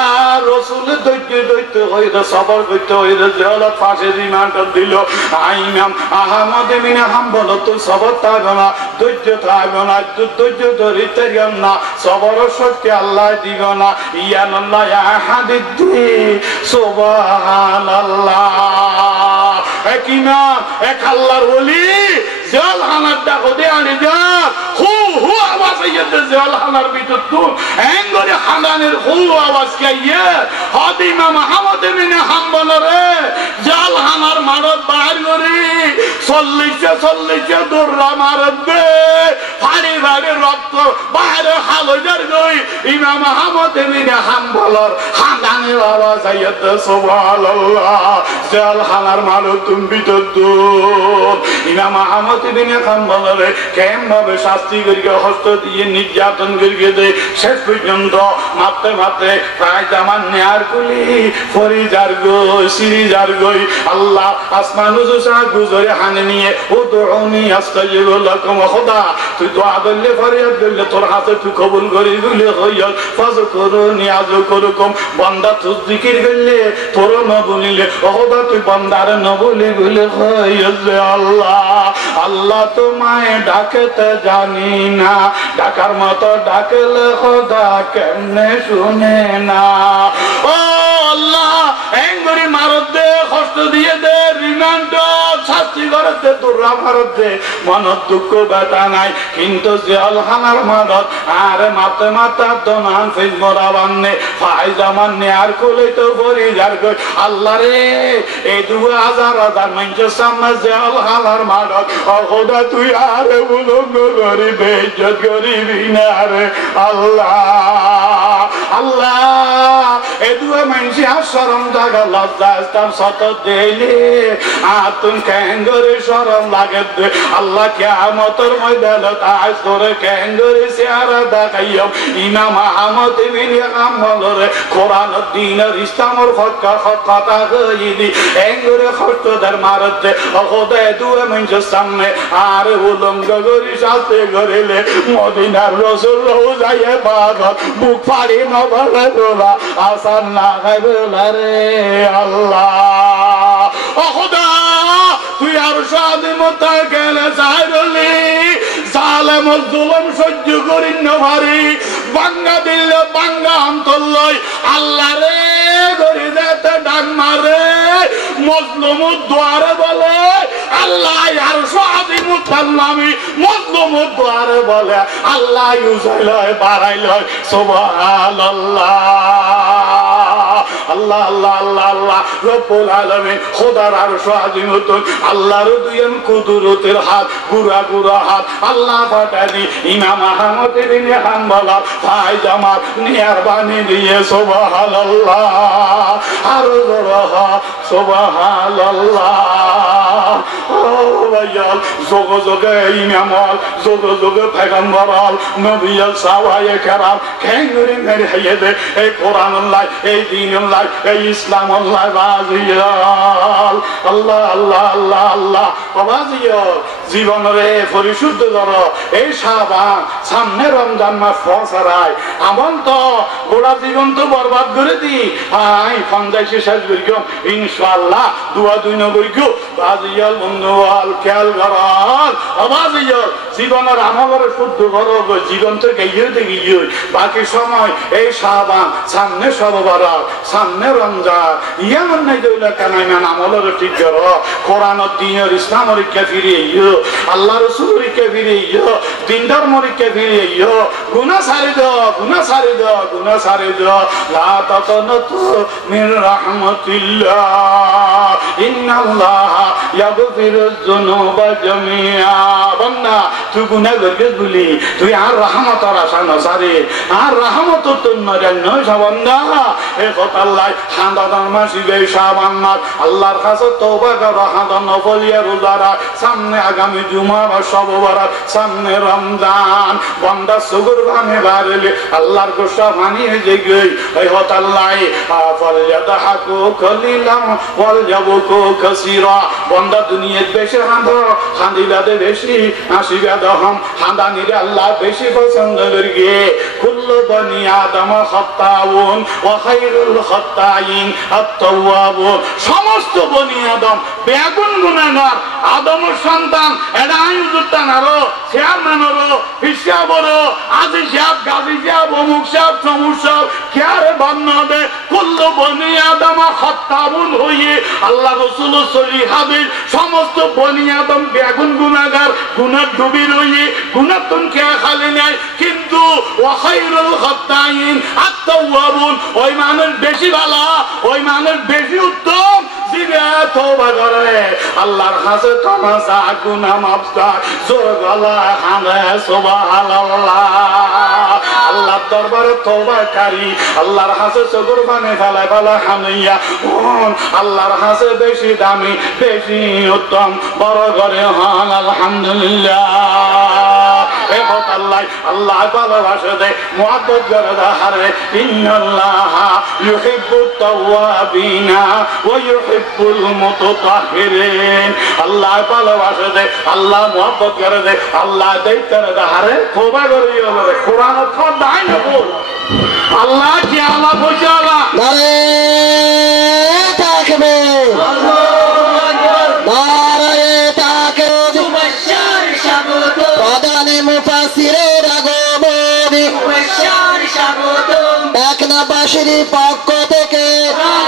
আর রাসূল দৈত্য হইতে সবর করতে হইতে জলত পাশে রিমান্ড দিল ইমাম আহমদ ইবনে হাম্বল তো সবর থাকবে না ধৈর্য থাকবে না ধৈর্য ধরিতে না সবর শক্তি আল্লাহ দিব না ইয়ানাল্লাহ আহাদিদ্দি সুবহানাল্লাহ এক ইমাম এক আল্লাহর ওলি জেলখানার ডাকো দে আনি যা হু হু আওয়াজ আইতে জেলখানার ভিতর তো এঙ্গরে খানানের হু আওয়াজ কাইয়ে হাদি ইমাম আহমদ ইবনে হাম্বল রে জেলখানার মারত বাইর করে চল্লিশে দৌড়া মারবে ফাড়ি ফাড়ি রক্ত বাইরে হালজার গই ইমাম আহমদ ইবনে হাম্বলর খানানের আওয়াজ আইতে সুবহানাল্লাহ জেলখানার মারত তুমি ভিতর ইমাম আহমদ ইবনে হাম্বল রে কেমন ভাবে শাস্তি করিয়া হস্ত দিয়ে নির্যাতন নির্যাতন করিয়ে দেয় শেষ পর্যন্ত মারতে মারতে প্রায় জামান নেয়ার গুলি ফরিজার গো সিরিজার গই আল্লাহ আসমান গুজরে হানে নিয়ে ও দৌড়নি আস্তাজিবুল্লাকুম খোদা তুই দোয়া করলে ফরিয়াদ করলে তোর হাতে তুই কবুল করি বলে হইল ফাজ করো নিয়াজ করুকম বান্দা তুই জিকির করলে তোর ন বলিলে খোদা তুই বান্দার ন বলি বলে হইল আল্লাহ আল্লাহ তোমায় ডাকতে জানি না ডাকার মতো ডাকলে খোদা কেমনে শুনে না ও আল্লাহ এঙ্গরি মারত দে কষ্ট দিয়ে দে রিমান্ড শাস্তি করতে তোরা মারত দে মন দুঃখ ব্যথা নাই কিন্তু যে আলহানার মারত আরে মাতে মাতা দনান ফিজ মরা বান্নে ফায়জামান নে আর কোলে তো পরি যার গো আল্লাহ রে এই 2000 মানুষের সামনে যে আলহানার মারত ও খোদা তুই আরে উলঙ্গ করি বেইজ্জত করিবি না রে আল্লাহ আল্লাহ এই দুয়া মানুষই আর শরম জাগা লজ্জা ইসলাম সত দিলে আতুন কেঙ্গরে শরম লাগে আল্লাহ কিয়ামতের ময়দানে তাই করে কেঙ্গরে চেহারা দেখাইও ইমাম আহমদ ইবনে হাম্বলের কোরআন দ্বীনের ইসলামের কথা কইলি এঙ্গরে কষ্টদার মারতে খোদা দুয়া মানুষের সামনে আর উলঙ্গ করি শাস্তি করিলে মদিনার রাসূল রওজায়ে পাক বুক ফাড়ি নবলে তোলা আসান না গাইবলা রে আল্লাহ ও খোদা তুই আর স্বাধীনতা গেলে চাইরলি জালেম জুলুম সহ্য করি না ভারি বাঙ্গা দিলে বাঙ্গা অন্তর লই আল্লাহ রে গরি যেতে ডাক মারে মজলুম দুয়ারে বলে আল্লাহ আর স্বাধীনতার নামে মজলুম দুয়ারে বলে আল্লাহ ইউজাইল বাড়াইল সুবহানাল্লাহ আল্লাহ আল্লাহ আল্লাহ আল্লাহ রব্বুল আলামিন খোদার আরশ আজিমত আল্লাহর দুইয়ের কুদরতের হাত গুরা গুরা হাত আল্লাহ পাঠানি ইমাম আহমদ ইবনে হাম্বল ভাই জামাত নিয়ার বাণী দিয়ে সুবহানাল্লাহ আর জোরহা সুবহানাল্লাহ ও ভাইয়াল যোগ যোগে ইমামল যোগ যোগে পয়গম্বরল নবিয়াল সাহাবায়ে কেরাম কেঙ্গরি মেরে হাইয়ে এই কোরআন আল্লাহ এই দ্বীন আল্লাহ এই ইসলাম আল্লাহ বাজিয়াল আল্লাহ আল্লাহ আল্লাহ আল্লাহ বাজিয়াল জীবনরে পরিশুদ্ধ করো এই শাবান সামনে রমজান মাস পৌঁছায় আমন তো গোটা জীবন তো বরবাদ করে দি হাই ফন্দাইছে শেষ করিও ইনশাআল্লাহ দুয়া দুই নগরিও বাজিয়াল বন্ধুয়াল খেয়াল করাল বাজিয়াল জীবনের আমলের শুদ্ধ করো জীবন তো গিয়ে দেখি বাকি সময় এই শাবান সামনে সরবরাহ সামনে রমজান ইয়ামন নাই দইলা কানাইমান আমলের ঠিক করো কোরআন দ্বীনের ইসলামের কে ফিরিয়ে আল্লাহ রাসূলের কে ফিরিয়ে দিন ধর্মের কে ফিরিয়ে গুনাহ সারি দাও গুনাহ সারি দাও গুনাহ সারি দাও লা তাকনাতু মির রাহমাতিল্লাহ ইন্নাল্লাহ ইয়াগফিরুয যুনুবা জামিআ বান্দা তুই গুনাহ করছিস বলি তুই আর রহমতের আশা না সারি আর রহমত তোর নরে নয় বান্দা এ কথা আল্লাহ হামদান মাসিবে শাবান মাস আল্লাহর কাছে তওবা করো হামদান নফলিয়া রোজারা সামনে আগামী জুমা বা শবে বরাত সামনে রমজান বান্দা সুগুর ভানে বাড়লে আল্লাহর গোসা পানি হয়ে গই এই কথা আল্লাহ আফাল ইয়াদহাকু কলিলাম ওয়াল ইয়াবকু কাসীরা বান্দা দুনিয়াত বেশি হাঁদো হাঁদিলাতে বেশি হাসিবাদ হম হাঁদানিরে আল্লাহ বেশি পছন্দ করিগে কুল্লু বনি আদম খাত্তাউন ওয়া খায়রুল খাত্তাইন আত-তাওয়াবুন সমস্ত বনি আদম বেগুন গুনাহগার আদমের সন্তান এরা আইয়ুজুত্তান আরো চেয়ারম্যান হলো হিসাব হলো আজি সাহেব গাজী সাহেব অমুক সাহেব সমুক সাহেব কেয়ারে বান্নাদে কুল্লু বনি আদম খাত্তাউন হইয়ে আল্লাহ রাসূল সহি হাদিস সমস্ত বনি আদম বেগুন গুনাহগার গুনাহ ডুবি রইয়ে গুনাহ তুন কে খালি নাই কিন্তু ওয়া খায়রুল খাত্তাইন আত-তাওয়াবুন ওই মানুষ বেশি ভালো ওই মানুষ বেশি উত্তম জিবে তওবা করে আল্লাহর কাছে ক্ষমা চায় গুনাহ মাফ চায় জোর গলা হামে সুবহানাল্লাহ আল্লাহর দরবারে তওবাকারী আল্লাহর কাছে কুরবানি ফেলা ফেলা হামিয়া আল্লাহর কাছে বেশি দামি বেশি উত্তম বড় করে হন আলহামদুলিল্লাহ এ কথা আল্লাহ আল্লাহ ভালোবাসে দেয় মুহাব্বত করে দেয় হারে ইন্নাল্লাহা ইউহিব্বুত তাওয়াবিনা ওয়া ইউহিব্বুল মুতাতাহহিরিন আল্লাহ ভালোবাসে দেয় আল্লাহ মুহাব্বত করে দেয় আল্লাহ দেয় করে দেয় হারে তওবা করে বলে কোরআন তো দাই না বল আল্লাহ কি আল্লাহ বজালা নারে তাকবীর আল্লাহু আকবার নারে তাকবীর মুবাশশির স্বাগত প্রধানে মুফাসসিরের আগমনে মুবাশশির স্বাগত একনাবাসীর পক্ষ থেকে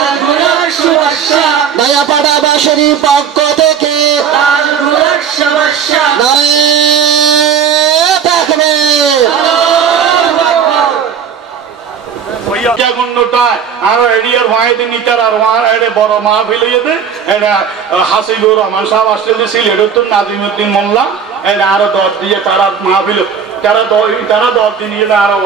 আলগুলার শুভেচ্ছা নয়াপাড়াবাসীর পক্ষ থেকে আলগুলার শুভেচ্ছা নারে তাকবীর আরো এরিয়ার ভাইদের নিতার আর বড় মাহফিল হইতে এটা হাসিবুর রহমান সাহেব আসছিল সিলেট নাজিমুদ্দিন মোল্লা এটা আরো 10 দিয়ে তারা মাহফিল তারা 10 দিন নিয়ে আরো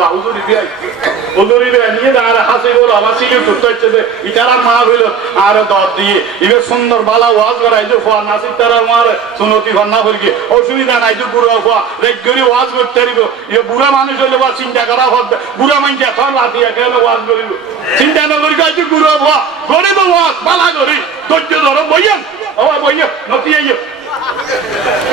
হুজুরি দিয়ে নিয়ে আর হাসিবুর রহমান সিলেট হচ্ছে যে ইতারা মাহফিল আরো 10 দিয়ে ইবে সুন্দর বালা ওয়াজ করাই যে ফোয়া নাসির তারা মার সুনতি ভান্না করি অসুবিধা নাই যে বুড়া ফোয়া রেগুলারি ওয়াজ করতে পারিব ইয়ে বুড়া মানুষ হইলে বা চিন্তা করা হবে বুড়া মানুষ এখন রাতি একেবারে ওয়াজ করিব চিন্তা না করি গাইছে বুড়া ফোয়া গরিব ওয়াজ বালা করি ধৈর্য ধরো বইয়েন ও বইয়ে নতি আইয়ে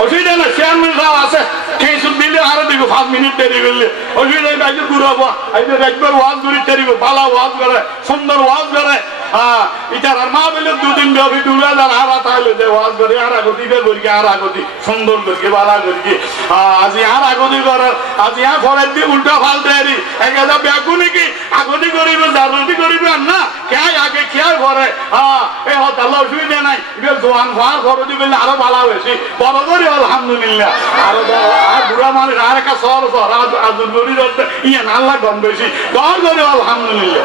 অসুবিধা না চেয়ারম্যান সাহেব আছে কিছু দিলে আরো দিব 5 মিনিট দেরি করলে অসুবিধা গাইছে বুড়া ফোয়া আইছে একবার ওয়াজ করি তারিব বালা ওয়াজ করে সুন্দর ওয়াজ করে ইটার আর মা বলে 2 দিন ব্যাপী দুলা দাঁড়া হারা তাহলে যে ওয়াজ করে আর আগতি বে করি আর আগতি সুন্দর করি বালা করি আজি আর আগতি করে আজি আর ফরের দিয়ে উল্টা ফালতে আরি একাদা ব্যাকুনি কি আগতি করিব জারতি করিব না কে আগে কে করে এ হতাল অসুবিধা নাই ইবে দোয়ান ফার করে দিবেন আরো ভালো হয়েছে বড় করি আলহামদুলিল্লাহ আর বুড়া মানুষ আর একটা সর আজুর গরি ধরতে ইয়ে আল্লাহ কম বেশি দর করি আলহামদুলিল্লাহ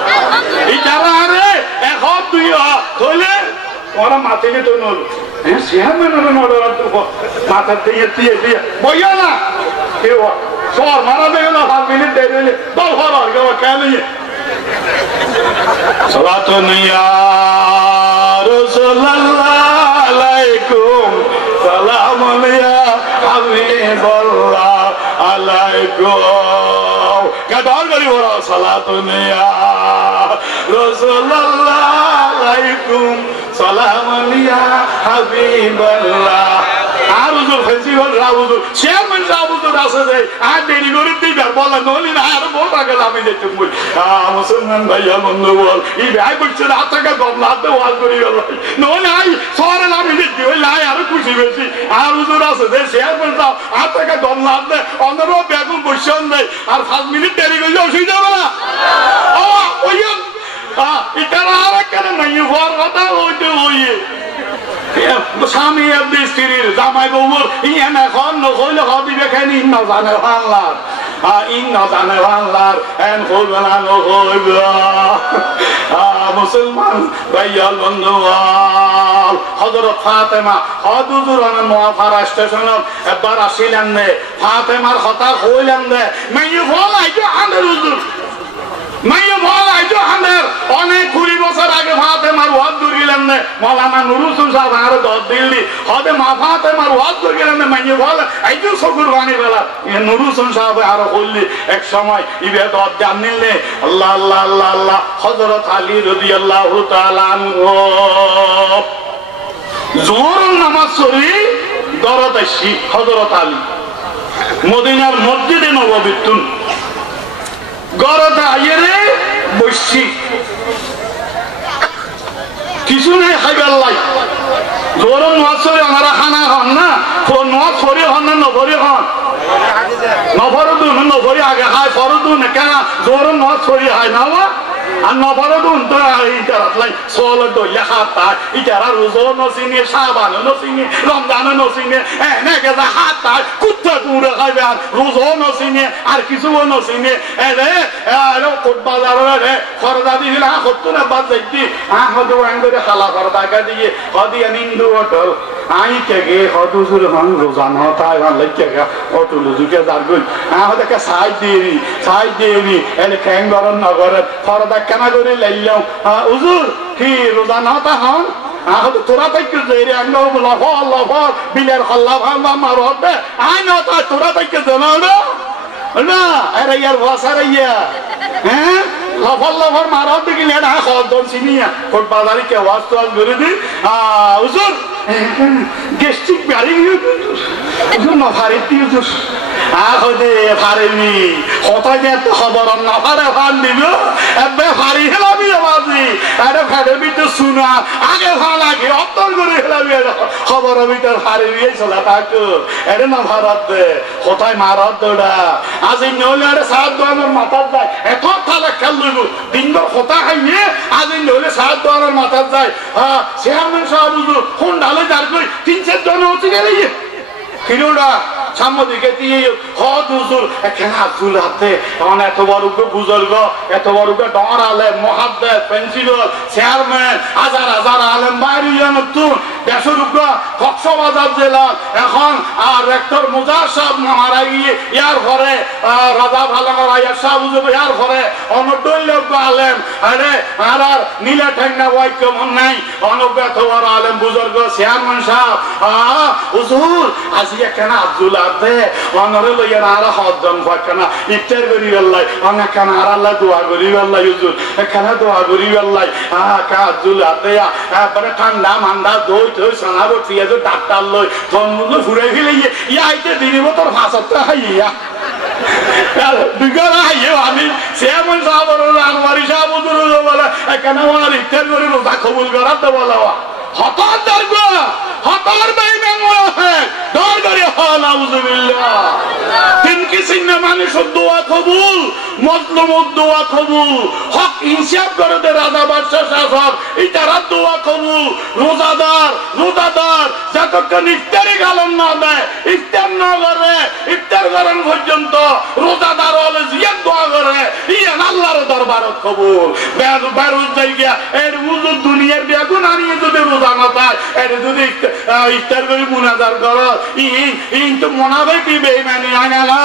ইটারা আরে এখন তুই হইলে ওরা মাথায় তো নল হ্যাঁ চেয়ারম্যানের নড়ার মাথা দিয়ে দিয়ে দিয়ে বইয়া না কেউ সর মারা দেবে না 5 মিনিট দেরি হইলে দল হওয়ার কেউ কেন সালাতুন ইয়া রাসূলুল্লাহ আলাইকুম সালামুন ইয়া হাবিবাল্লাহ আলাইকুম কাদর করি ওরা সালাতুন ইয়া রাসূলুল্লাহ আলাইকুম সালামুন ইয়া হাবিবাল্লাহ আর হুজুর ফেসিবাল রাহুজুর চেয়ারম্যান রাহুজুর আছে যে আর দেরি করে দিবার বলা নলি না আর বড় আগে আমি যেতে বল মুসলমান ভাইয়া বন্ধু বল এই ভাই বলছে রাত থেকে দমলাতে ওয়াজ করি গেল নই নাই সরে আমি যেতে ওই লাই আর খুশি বেশি আর হুজুর আছে যে চেয়ারম্যান রাও আর থেকে দমলাতে অন্যরা বেগুন বসছেন নাই আর 5 মিনিট দেরি করলে অসুবিধা হবে না ও ওই ইতারা আর কেন নাই হওয়ার কথা হইতে হইয়ে স্বামী আপনি স্ত্রীর জামাই বউর ইয়ে এখন নকইলে দিবে কেন ইন জানে বাংলার ইন জানে বাংলার এন হইবে না নকইব মুসলমান ভাইয়াল বন্ধু হযরত ফাতেমা হুজুর নোয়াপাড়া স্টেশন একবার আসিলেন নে ফাতেমার কথা কইলেন নে মেয়ে বল আইজো আন্দার হুজুর মেয়ে বল আইজো আন্দার অনেক 20 বছর আগে ফাতেমার ওয়াজ করিলেন নে মাওলানা নুরুল হুসাইন সাহেব আর 10 দিল্লি হদে মা ফাতেমার ওয়াজ করিলেন নে মেয়ে বল আইজো সগুর বাণী বেলা নুরুল হুসাইন সাহেব আর কইলি এক সময় ইবে 10 জানিলে আল্লাহ আল্লাহ আল্লাহ আল্লাহ হযরত আলী রাদিয়াল্লাহু তাআলা আনহু জোহর নামাজ পড়ি দরদাসি হযরত আলী মদিনার মসজিদে নববীতুন গরদা আইরে বসছি কিছু নেই খাইবার লাই জোহর নামাজ পড়ি আমরা খানা খান না নামাজ পড়ি হন না নভরি হন নভরদু নভরি আগে খায় ফরদু না কেন জোহর নামাজ পড়ি হয় না আর নভরদুন তো ইটারাত লাই সোল দইয়া হাতা ইটারা রোজো নসিনে শাবান নসিনে রমজান নসিনে নেকে যা হাতা কুত্তা কুড়ে খাইবে আর রোজো নসিনে আর কিছু নসিনে এরে আরে কোট বাজারে খরদা দিলা কত না বাদ যাইতি হদু আঙ্গরে খালা খরদা কা দিয়ে হদি নিন্দু অটল আই কে গে হদু সুর হন রোজান হতা আর লইকে গা অটল জুকে জারগুল হদা কা সাই দেরি এনে ক্যাং গরন নগরে খরদা কেন করে লাইলাম হুজুর কি রোজা নতা হন হদু তোরা তাইকে দেরি আঙ্গো লফ বিলের হল্লা ভাঙা মারবে আই নতা তোরা তাইকে জানাও না আরে ইয়ার ভাষার ইয়া হ্যাঁ লফর লফর মারাও দেখিলে না খদন চিনিয়া কোট বাজারে কে ওয়াজ তো করে দি হুজুর গেস্টিক বাড়ি হুজুর না ফারিতি হুজুর আহদে ফারিনি হতাই যে তো খবর না ফারে ফান দিব এবে ফারি হেলাবি বাজি আরে ফারে বিতে শুনা আগে ভাল আগে অত্তর করে হেলাবি খবর ভিতর ফারি এই চলা তাকো এরে না ভারত দে হতাই মারাত দড়া আজ এই নলে আরে সাত দোয়ানোর মাথার যায় এত থালা খেল লইব দিনভর হতা খাইয়ে আজ এই নলে সাত দোয়ানোর মাথার যায় হ্যাঁ চেয়ারম্যান সাহেব হুজুর ফোন ডালে যার কই 3-4 জন হচ্ছে গেলে কিরোড়া সামদিকে দিয়ে হদ হুজুর এখানে আব্দুল হাতে এখন এত বড় বুজুর্গ এত বড় ডর আলেম মুহাদ্দিস প্রিন্সিপাল চেয়ারম্যান হাজার হাজার আলেম বাইরে নতুন দেশের উপর কক্সবাজার জেলা এখন আর রেক্টর মুজার সাহেব মারা গিয়ে ইয়ার ঘরে রাজা ভালো রাইয়া সাহেব হুজুর ইয়ার ঘরে অনদৈল্য আলেম আরে আর নীলা ঠেঙ্গা ওয়াই কেমন নাই অনব্য এত বড় আলেম বুজুর্গ চেয়ারম্যান সাহেব হুজুর আজ এখানে আব্দুল হাতে অনরে লইয়া আরা হজন ফাকানা ইফতার করি আল্লাহ অনেকখানে আর আল্লাহ দোয়া করি আল্লাহ হুজুর এখানে দোয়া করি আল্লাহ কা আব্দুল হাতে পরে ঠান্ডা মান্ডা দই টই সানা রুটি এত ডাক্তার লই তন্মুল ঘুরে ফিরে ইয়া আইতে দিনিব তোর ফাঁসটা হাইয়া বিগড়া হাইয়ে আমি চেয়ারম্যান সাহেব আনোয়ারি সাহেব হুজুর বলে এখানে আমার ইফতার করি রোজা কবুল করার তো বলা হঠাৎ দরগা হঠাৎ বেঈমান হয় ডর করে হয় নাউজুবিল্লাহ তিন কিসিম মানুষের দোয়া কবুল মজলুমের দোয়া কবুল হক ইনসাফ করে দে রাজা বাদশা শাসক ইতারা দোয়া কবুল রোজাদার যতক্ষণ ইফতারি গালন না দেয় ইফতার না করে ইফতার করার পর্যন্ত রোজাদার হলে জিয়াদ দোয়া করে ইয়ান আল্লাহর দরবারত কবুল বেরুজ জায়গা এর হুজুর দুনিয়ার বেগুন আনিয়ে যদি রোজা না পায় এর যদি ইফতার করে মুনাজার করো ইন তো মনাবে কি বেঈমানি আনালা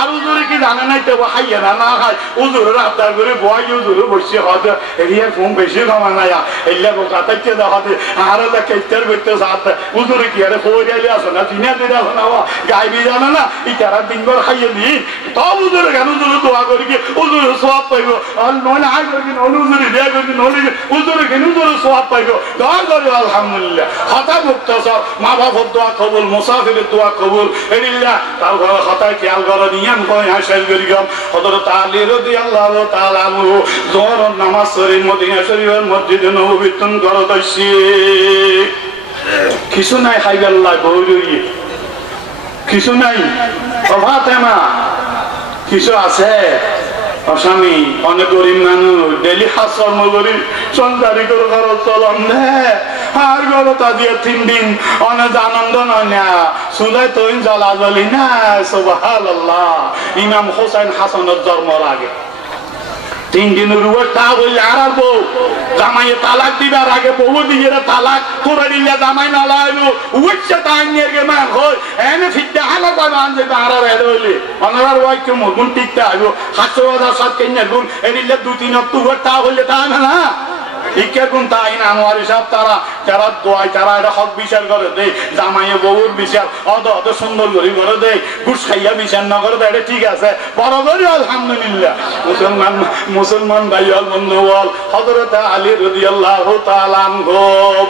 আর হুজুর কি জানে নাই তো হাইয়া না খায় হুজুরের আবদার করে বয় হুজুর বসে হতে এরিয়ার ফোন বেশি কমা নাই এল্লা রোজা থাকতে দেখাতে আর লেখা ইফতার করতে সাথে হুজুর কি আরে ফৌরিয়ালি আসো না দিনে দিনে আসো না গাইবি জানে না ইতারা দিনভর খাইয়ে দিন তো হুজুর কেন হুজুর দোয়া করি কি হুজুর সওয়াব পাইব আর নয় আয় করি হুজুর দেয়া করি নলি হুজুর কেন হুজুর সওয়াব পাইব দোয়া করি আলহামদুলিল্লাহ খাতা মুক্তাসর মা বাবার দোয়া কবুল মুসাফিরের দোয়া কবুল এরিল্লা তার ঘরে খাতায় খেয়াল করে নিয়াম কয় হাসিল করি গম হযরত আলী রাদিয়াল্লাহু তাআলা আনহু যোহর নামাজ পড়ে মদিনা শরীফের মসজিদে নববীতন করে দইছি কিছু নাই খাইবাল্লাহ বউরই কিছু নাই ফাতেমা কিছু আছে স্বামী অনেক গরিব মানুষ ডেলি হাসর্ম গরিব সংসারী করে খরচ চলন আর গরো তা দিয়ে 3 দিন অনেক আনন্দ নয় না সুদাই তো জ্বালাজ্বলি না সুবহানাল্লাহ ইমাম হোসেন হাসানের জন্মের আগে 3 দিনের উপর তা বললে আর বউ জামাইয়ে তালাক দিবার আগে বউ দিয়ে তালাক করে দিলে জামাই না লাইবো উচ্চে তা নিয়ে গে মা হয় এনে ফিটতে হালা বাবা আনছে আর আর হইলে অনার ওয়াই কে মুগুন টিকতে আইবো 700,000 সাত কেন গুণ এরিলে 2-3 অক্টোবর তা হইলে তা না ইকেগুন তাই না আনোয়ারি সাহেব তারা দোয়াই তারা এটা হক বিচার করে দেয় জামাইয়ে বউর বিচার অত সুন্দর করে করে দেয় ঘুষ খাইয়া বিচার না করে দেয় এটা ঠিক আছে বড় করি আলহামদুলিল্লাহ মুসলমান ভাই বন্ধু বল হযরত আলী রাদিয়াল্লাহু তাআলা আনহু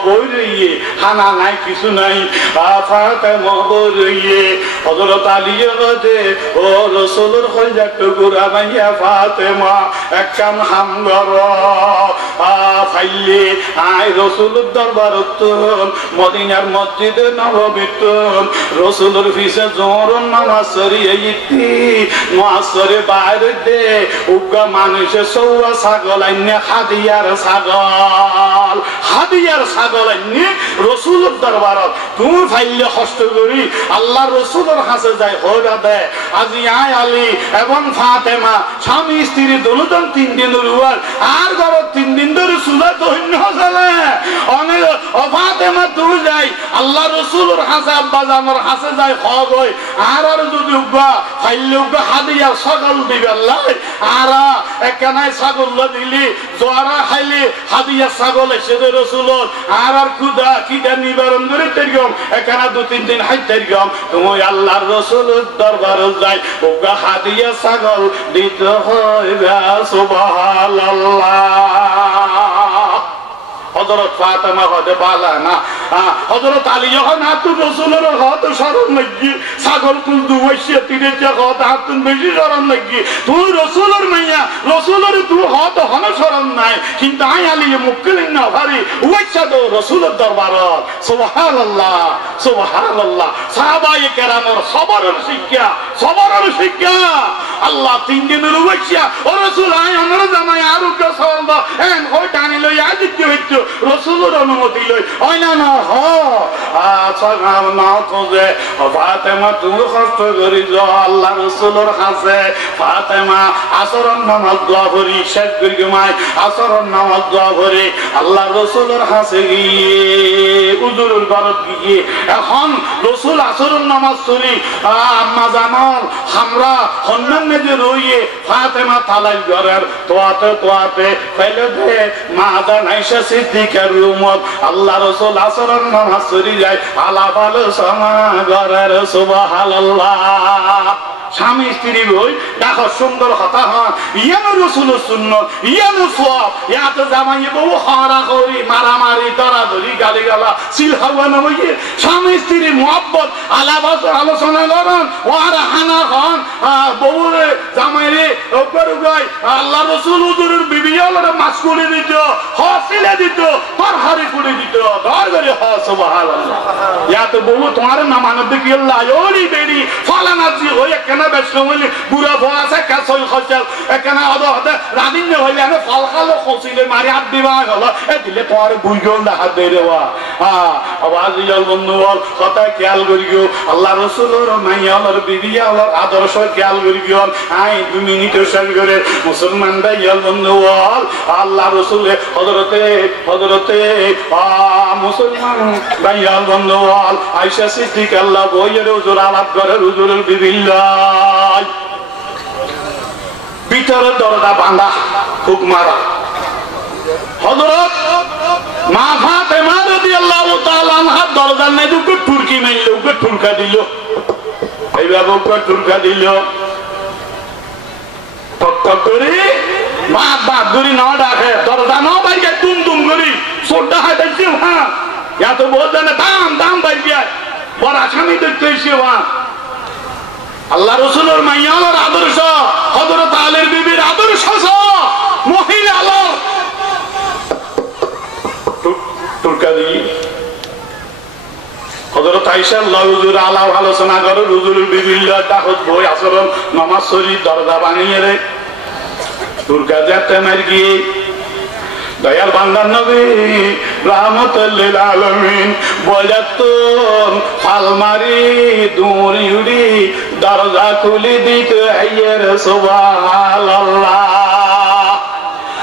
বইরিয়ে হানা নাই কিছু নাই ফাতেমা বইরিয়ে হযরত আলী রদে ও রাসূলের খলজাত টুকুরা মাইয়া ফাতেমা একখান হামগর ফাইলে আয় রাসূলের দরবারত মদিনার মসজিদে নববীতন রাসূলের পিছে যোহর নামাজ পড়িয়ে ইতি মুআসসরে বাইরে দে উগা মানুষে সওয়া ছাগল আইনে হাদিয়ার ছাগল আইনে রাসূলের দরবারত তুমি ফাইলে কষ্ট করি আল্লাহর রাসূলের কাছে যায় হইরা দে আজি আয় আলী এবং ফাতেমা স্বামী স্ত্রী দুজন 3 দিনের উপর আর গরো 3 দিন ধরে সুলা ধন্য চলে অনেক ফাতেমা তুই যাই আল্লাহ রসুলের হাসে আব্বা জানোর হাসে যায় হগ হয় আর যদি উগা খাইলে উগা হাদিয়া ছাগল দিবে আল্লাহ আর একখানায় ছাগল দিলি জোয়ারা খাইলে হাদিয়া ছাগল এসে দে রসুলর আর খুদা কিটা নিবারণ করে তেরগম একখানা 2-3 দিন হাই তেরগম তুমি আল্লাহর রসুলের দরবার যাই উগা হাদিয়া ছাগল দিতে হইবে সুবহানাল্লাহ। হযরত ফাতেমা হদে বালা না হযরত আলী যখন হাতুন রসুলের হত শরণ লাগি ছাগল কুল দুয়াইছে তিরে যে হত হাতুন বেশি শরণ লাগি তুই রসুলের মাইয়া রসুলের তুই হত হন শরণ নাই কিন্তু আই আলী মুক্কিলিন না ভারি ওয়াইছা দো রসুলের দরবারত সুবহানাল্লাহ সুবহানাল্লাহ। সাহাবায়ে কেরামের সবরের শিক্ষা আল্লাহ 3 দিনের ওয়াইছা ও রসুল আই আমার জামাই আরো কে সওয়াল এন হই টানি লই আজিত হইতো রসুলের অনুমতি লই ওই না না হ আচ্ছা না তো যে ফাতেমা তুমি কষ্ট করি যাও আল্লাহ রসুলের কাছে ফাতেমা আসরন নামাজ দোয়া করি শেষ করি মাই আসরন নামাজ দোয়া করি আল্লাহ রসুলের কাছে গিয়ে হুজুরের ঘরত গিয়ে এখন রসুল আসরন নামাজ পড়ি আম্মা জানাল আমরা হন্নান মেজে রইয়ে ফাতেমা তালাই ঘরের তোয়াতে ফেলে দে মা জানাইছে সিদ্দিকের রুমত আল্লাহ রসুল আসরন নামাজ পড়ি যায় আলাপ আলোচনা ঘরের সুবহানাল্লাহ। স্বামী স্ত্রী বই দেখো সুন্দর কথা হয় ইয়ানো রসুলের সুন্নত ইয়ানো সওয়াব ইয়াতে জামাই বউ হারা করি মারামারি দরাদরি গালিগালা সিল হাওয়া না হইয়ে স্বামী স্ত্রী মুহাব্বত আলাপ আলোচনা করেন ওয়ারা হানা খান বউরে জামাইরে ওপর গায় আল্লাহ রসুল হুজুরের বিবিয়ালরে মাছ করে দিত হসিলে দিত তরহারি করে দিত দর করে হ সুবহানাল্লাহ। ইয়াতে বউ তোমার না মানে দেখি আল্লাহ ওরি বেরি ফলানা জি হয়ে কেন বেশলো হইলে বুড়া ভোয়া আছে কাছল খসল কেন আদো হতে রাদিন হইলে আমি ফল খালো খসিলে মারি হাত দিবা হলো এ দিলে তোমার বুইগল না হাত দেই দেওয়া আওয়াজ ইয়াল বন্ধু বল কথা খেয়াল করিও আল্লাহ রসুলের মাইয়ালর বিবিয়ালর আদর্শ খেয়াল করিও আই 2 মিনিট শেষ করে মুসলমানরা ইয়াল বন্ধু বল আল্লাহ রসুলে হযরতে মুসলমান ভাইয়াল বন্ধু বল আয়েশা সিদ্দিক আল্লাহ বইয়ের হুজুর আলাপ করে হুজুরের বিবিল্লাহ ভিতরে দরজা বাঁধা হুক মারা হযরত মা ফাতেমা রাদিয়াল্লাহু তাআলা আনহা দরজার নেই দুটো টুরকি মারলো ওকে ঠুরকা দিল এইভাবে ওকে ঠুরকা দিল টক করে মা বাদুরি না ডাকে দরজা না বাইকে তুম করি সোডা হাইতেছি হ্যাঁ ইয়া তো বহুত জানে দাম বাইকে বড় আসামি দেখতেছি হ্যাঁ আল্লাহ রসুলের মাইয়ার আদর্শ হযরত আলীর বিবির আদর্শ মহিলা আলো টুরকা দিয়ে হযরত আয়েশা হুজুর আলাপ আলোচনা করে হুজুরের বিবিল্লাহ দাহত বই আসরন নামাজ শরীফ দরজা ভাঙিয়ে রে টুরকা যেতে মার গিয়ে দয়াল বান্দার নবী রাহমাতুল লিল আলামিন বজাতুন ফালমারি দূরি উড়ি দরজা খুলে দিতে আইয়ের সুবহানাল্লাহ।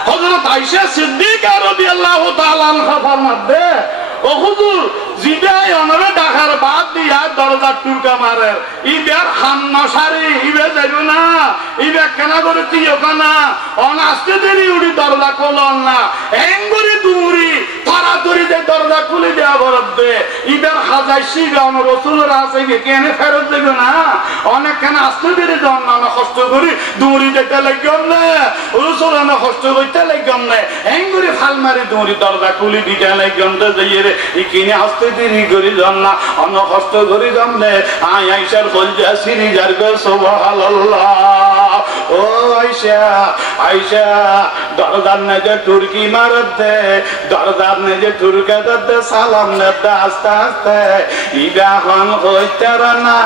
হযরত আয়েশা সিদ্দিকা রাদিয়াল্লাহু তাআলা আনহা ফরমাতে ও হুজুর জিদাই অনরে ডাকার বাদ দিয়া দরজা টুরকা মারে ইবের হান্নাসারি ইবে যাইব না ইবে কেনা করে তুইও কানা অনাস্তে দেরি উড়ি দরজা খোলন না এঙ্গুরি দুরি তাড়াতাড়ি যে দরজা খুলে দেওয়া বরদ দে ইবের হাজাই শিবে অন রসুলের আছে কেনে ফেরত দেবে না অনেক কেন আসতে দেরি জন না কষ্ট করি দুরি দেখতে লাগম না রসুল না কষ্ট করতে লাগম না এঙ্গুরি ফাল মারি দুরি দরজা খুলে দিতে লাগম তো যাইয়ে রে ইকিনে আসতে দেরি করি জন না অন কষ্ট করি জন না আই আয়েশার কলজা সিরি যারবে সুবহানাল্লাহ। ও আয়েশা দরজার নেজে তুর্কি মারত দে দরজার নেজে তুর্কা দে সালাম নে আস্তে আস্তে ইবা হন হইতার না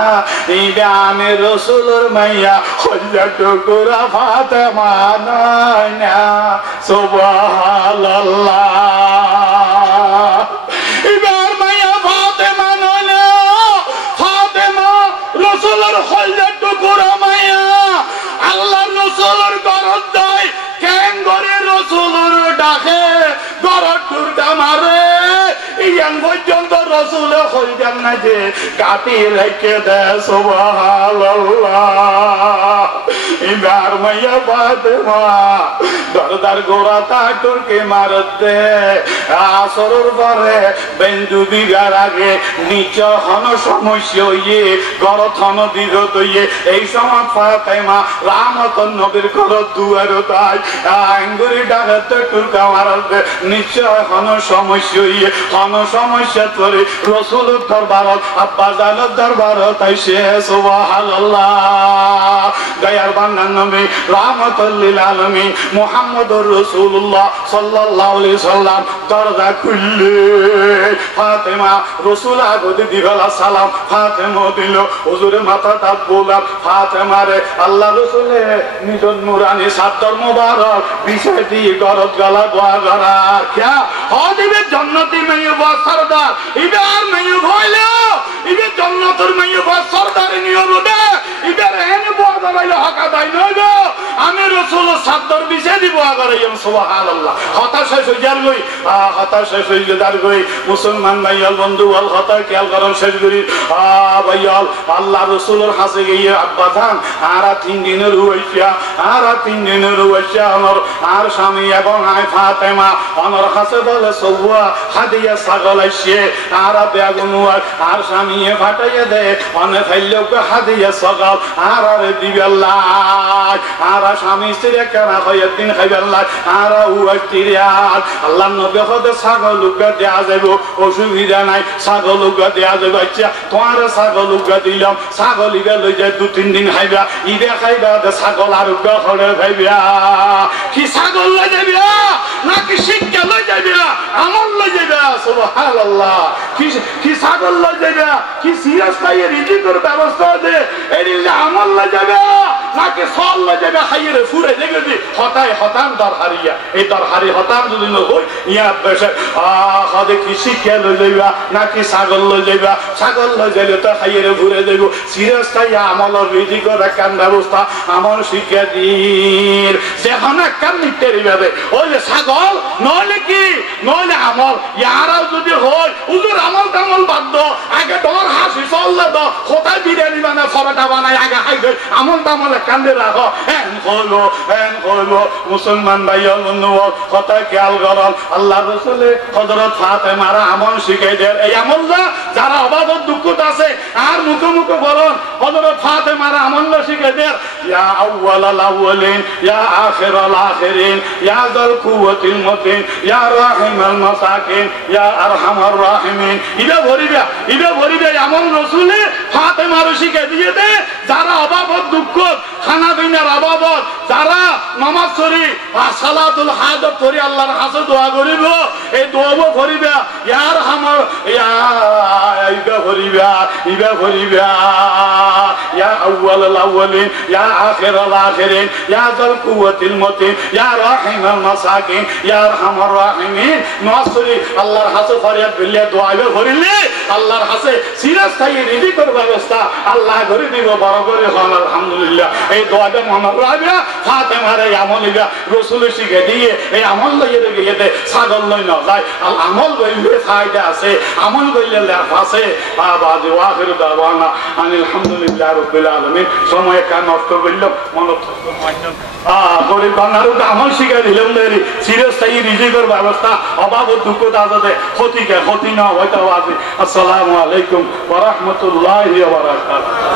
ইবা আমি রসুলের মাইয়া কলজা টুকুরা ফাতেমা না সুবহানাল্লাহ। ইবার মাইয়া ফাতেমা নয় ফাতেমা রসুলের কলজা টুকুরা মাইয়া আল্লাহ রসুলের গরজ দেয় কেন করে রসুলের ডাকে গরট টুরটা মারে ইয়ান পর্যন্ত রসুলে হইতেন না যে কাটি রেখে দেয় সুবহানাল্লাহ। এবার মাইয়া ফাতেমা দরদার গোড়া তাটুরকে মারতে আসরের পরে বেন্দু বিঘার আগে নিচ হন সমস্যা হইয়ে গড় থন দীর্ঘ হইয়ে এই সময় ফাতেমা রামতন নবীর ঘর দুয়ার তাই আঙ্গুরি ডাকাতে টুরকা মারতে নিশ্চয় হন সমস্যা হইয়ে হন সমস্যা করে রসুলের দরবারত আব্বা জানের দরবারত আইসে সুবহানাল্লাহ। দয়ার বান্দার নবী রাহমাতুল লিল আলামিন মুহাম্মদুর রাসূলুল্লাহ সাল্লাল্লাহু আলাইহি সাল্লাম দরজা খুললে ফাতেমা রসুল আগতে দিবেলা সালাম ফাতেমা দিল হুজুরের মাথা তাত বললাম ফাতেমারে আল্লাহ রসুলে নিজের নুরানি সাদর মোবারক বিষয় দিয়ে গরত গলা দোয়া করার क्या हो दिबे जन्नती में ये बात सरदार इधर नहीं भइलो इधर जन्नतर में ये बात सरदार नहीं होबे इधर एने बात दाइलो हका दाइलो गो আমি রাসূল সাদর বিষয় দিব আগারাইম সুবহানাল্লাহ। হতাশা সইজার গই হতাশা সইজার গই মুসলমান ভাইয়াল বন্ধু আল হতা খেয়াল করেন শেষ করি ভাইয়াল আল্লাহ রাসূলের কাছে গিয়ে আব্বা জান আরা 3 দিনের হইছা আমার আর স্বামী এবং আই ফাতেমা আমার কাছে বলে সওয়া হাদিয়া ছাগল আইছে আরা বেগুন আর স্বামী ফাটাইয়া দে অনে ফাইলো হাদিয়া ছাগল আর আরে দিবে আল্লাহ আর স্বামী স্ত্রী কেন হয় দিন খাইবে আল্লাহ আর আল্লাহ নবী হতে ছাগল উগা দেয়া যাইব অসুবিধা নাই ছাগল উগা দেয়া যাইব আচ্ছা তোমার ছাগল উগা দিলাম ছাগল ইবে লই যায় 2-3 দিন খাইবা ইবে খাইবা ছাগল আর উগা খড়ে খাইবা কি ছাগল লই যাইবা নাকি শিক্ষা লই যাইবা আমল লই যাইবা সুবহানাল্লাহ। কি ছাগল লই যাইবা কি সিরাজ খাইয়ে রিজিকের ব্যবস্থা আছে এই আমল লই যাইবা নাকি ফল লই যাইবা খাইয়ে ফুরে দেখবি হতায় হতাম দরহারিয়া এই দরহারি হতাম যদি ন হই ইয়া বেশে হদে কি শিক্ষা লই যাইবা নাকি ছাগল লই যাইবা ছাগল লই যাইলে তো খাইয়ে ঘুরে যাইব সিরাজ খাইয়া আমল রিজিকের কান ব্যবস্থা আমল শিক্ষা দিন যেখানে কান নিতেরি ভাবে ওই যে ছাগল নইলে কি নইলে আমল ইয়ারাও যদি হয় হুজুর আমল কামল বাদ দাও আগে ডর হাসি চললে দাও হতায় বিরিয়ানি বানায় পরোটা বানায় আগে খাইবে আমল তামলে কান্দে রাখো মুসলমান ভাই বন্ধু কথা খেয়াল করন আল্লাহ রসুলে হযরত ফাতেমার আমল শিখাই দেন এই আমল যারা অবাধ দুঃখত আছে আর মুখে মুখে বলুন হযরত ফাতেমার আমল শিখাই দেন ইয়া আউয়ালাল আউয়ালিন ইয়া আখিরাল আখিরিন ইয়া যাল কুওয়াতিল মতিন ইয়া রাহিমাল মাসাকিন ইয়া আরহামার রাহিমিন ইদা ভরিবে আমল রসুলে ফাতেমার শিখাই দিয়ে দে যারা অবাধ দুঃখত খানা পিনার অবাবত যারা নামাজ পড়ি সালাতুল হাজাত পড়ি আল্লাহর কাছে দোয়া করিব এই দোয়াও করিবা ইয়ার হামার ইবা করিবা ইয়া আউয়ালাল আউয়ালিন ইয়া আখিরাল আখিরিন ইয়া যাল কুওয়াতিল মতিন ইয়া রাহিমাল মাসাকিন ইয়া আরহামার রাহিমিন নামাজ পড়ি আল্লাহর কাছে ফরিয়াদ বিল্লাহ দোয়া করিলে আল্লাহর কাছে সিরাজ তাই রিজিকের ব্যবস্থা আল্লাহ করে দিব বড় করে হল আলহামদুলিল্লাহ। এই দোয়াটা মোহাম্মদ রাবিয়া ফাতেমারে আমল ইবা রাসূল শিখে দিয়ে এই আমল লইয়ে গিয়ে দে ছাগল লই না যায় আমল লইলে ফায়দা আছে আমল লইলে লাভ আছে বাবা দি ওয়াখির দাওয়ানা আলহামদুলিল্লাহ রাব্বিল আলামিন। সময় কান নষ্ট করল মন গরিব বান্দারও আমল শিখে দিলাম দেরি সিরিয়াস তাই রিজিকের ব্যবস্থা অভাব দুঃখ দাদাতে ক্ষতি না হয়তো আসসালামু আলাইকুম ওয়া রাহমাতুল্লাহি ওয়া বারাকাতুহু।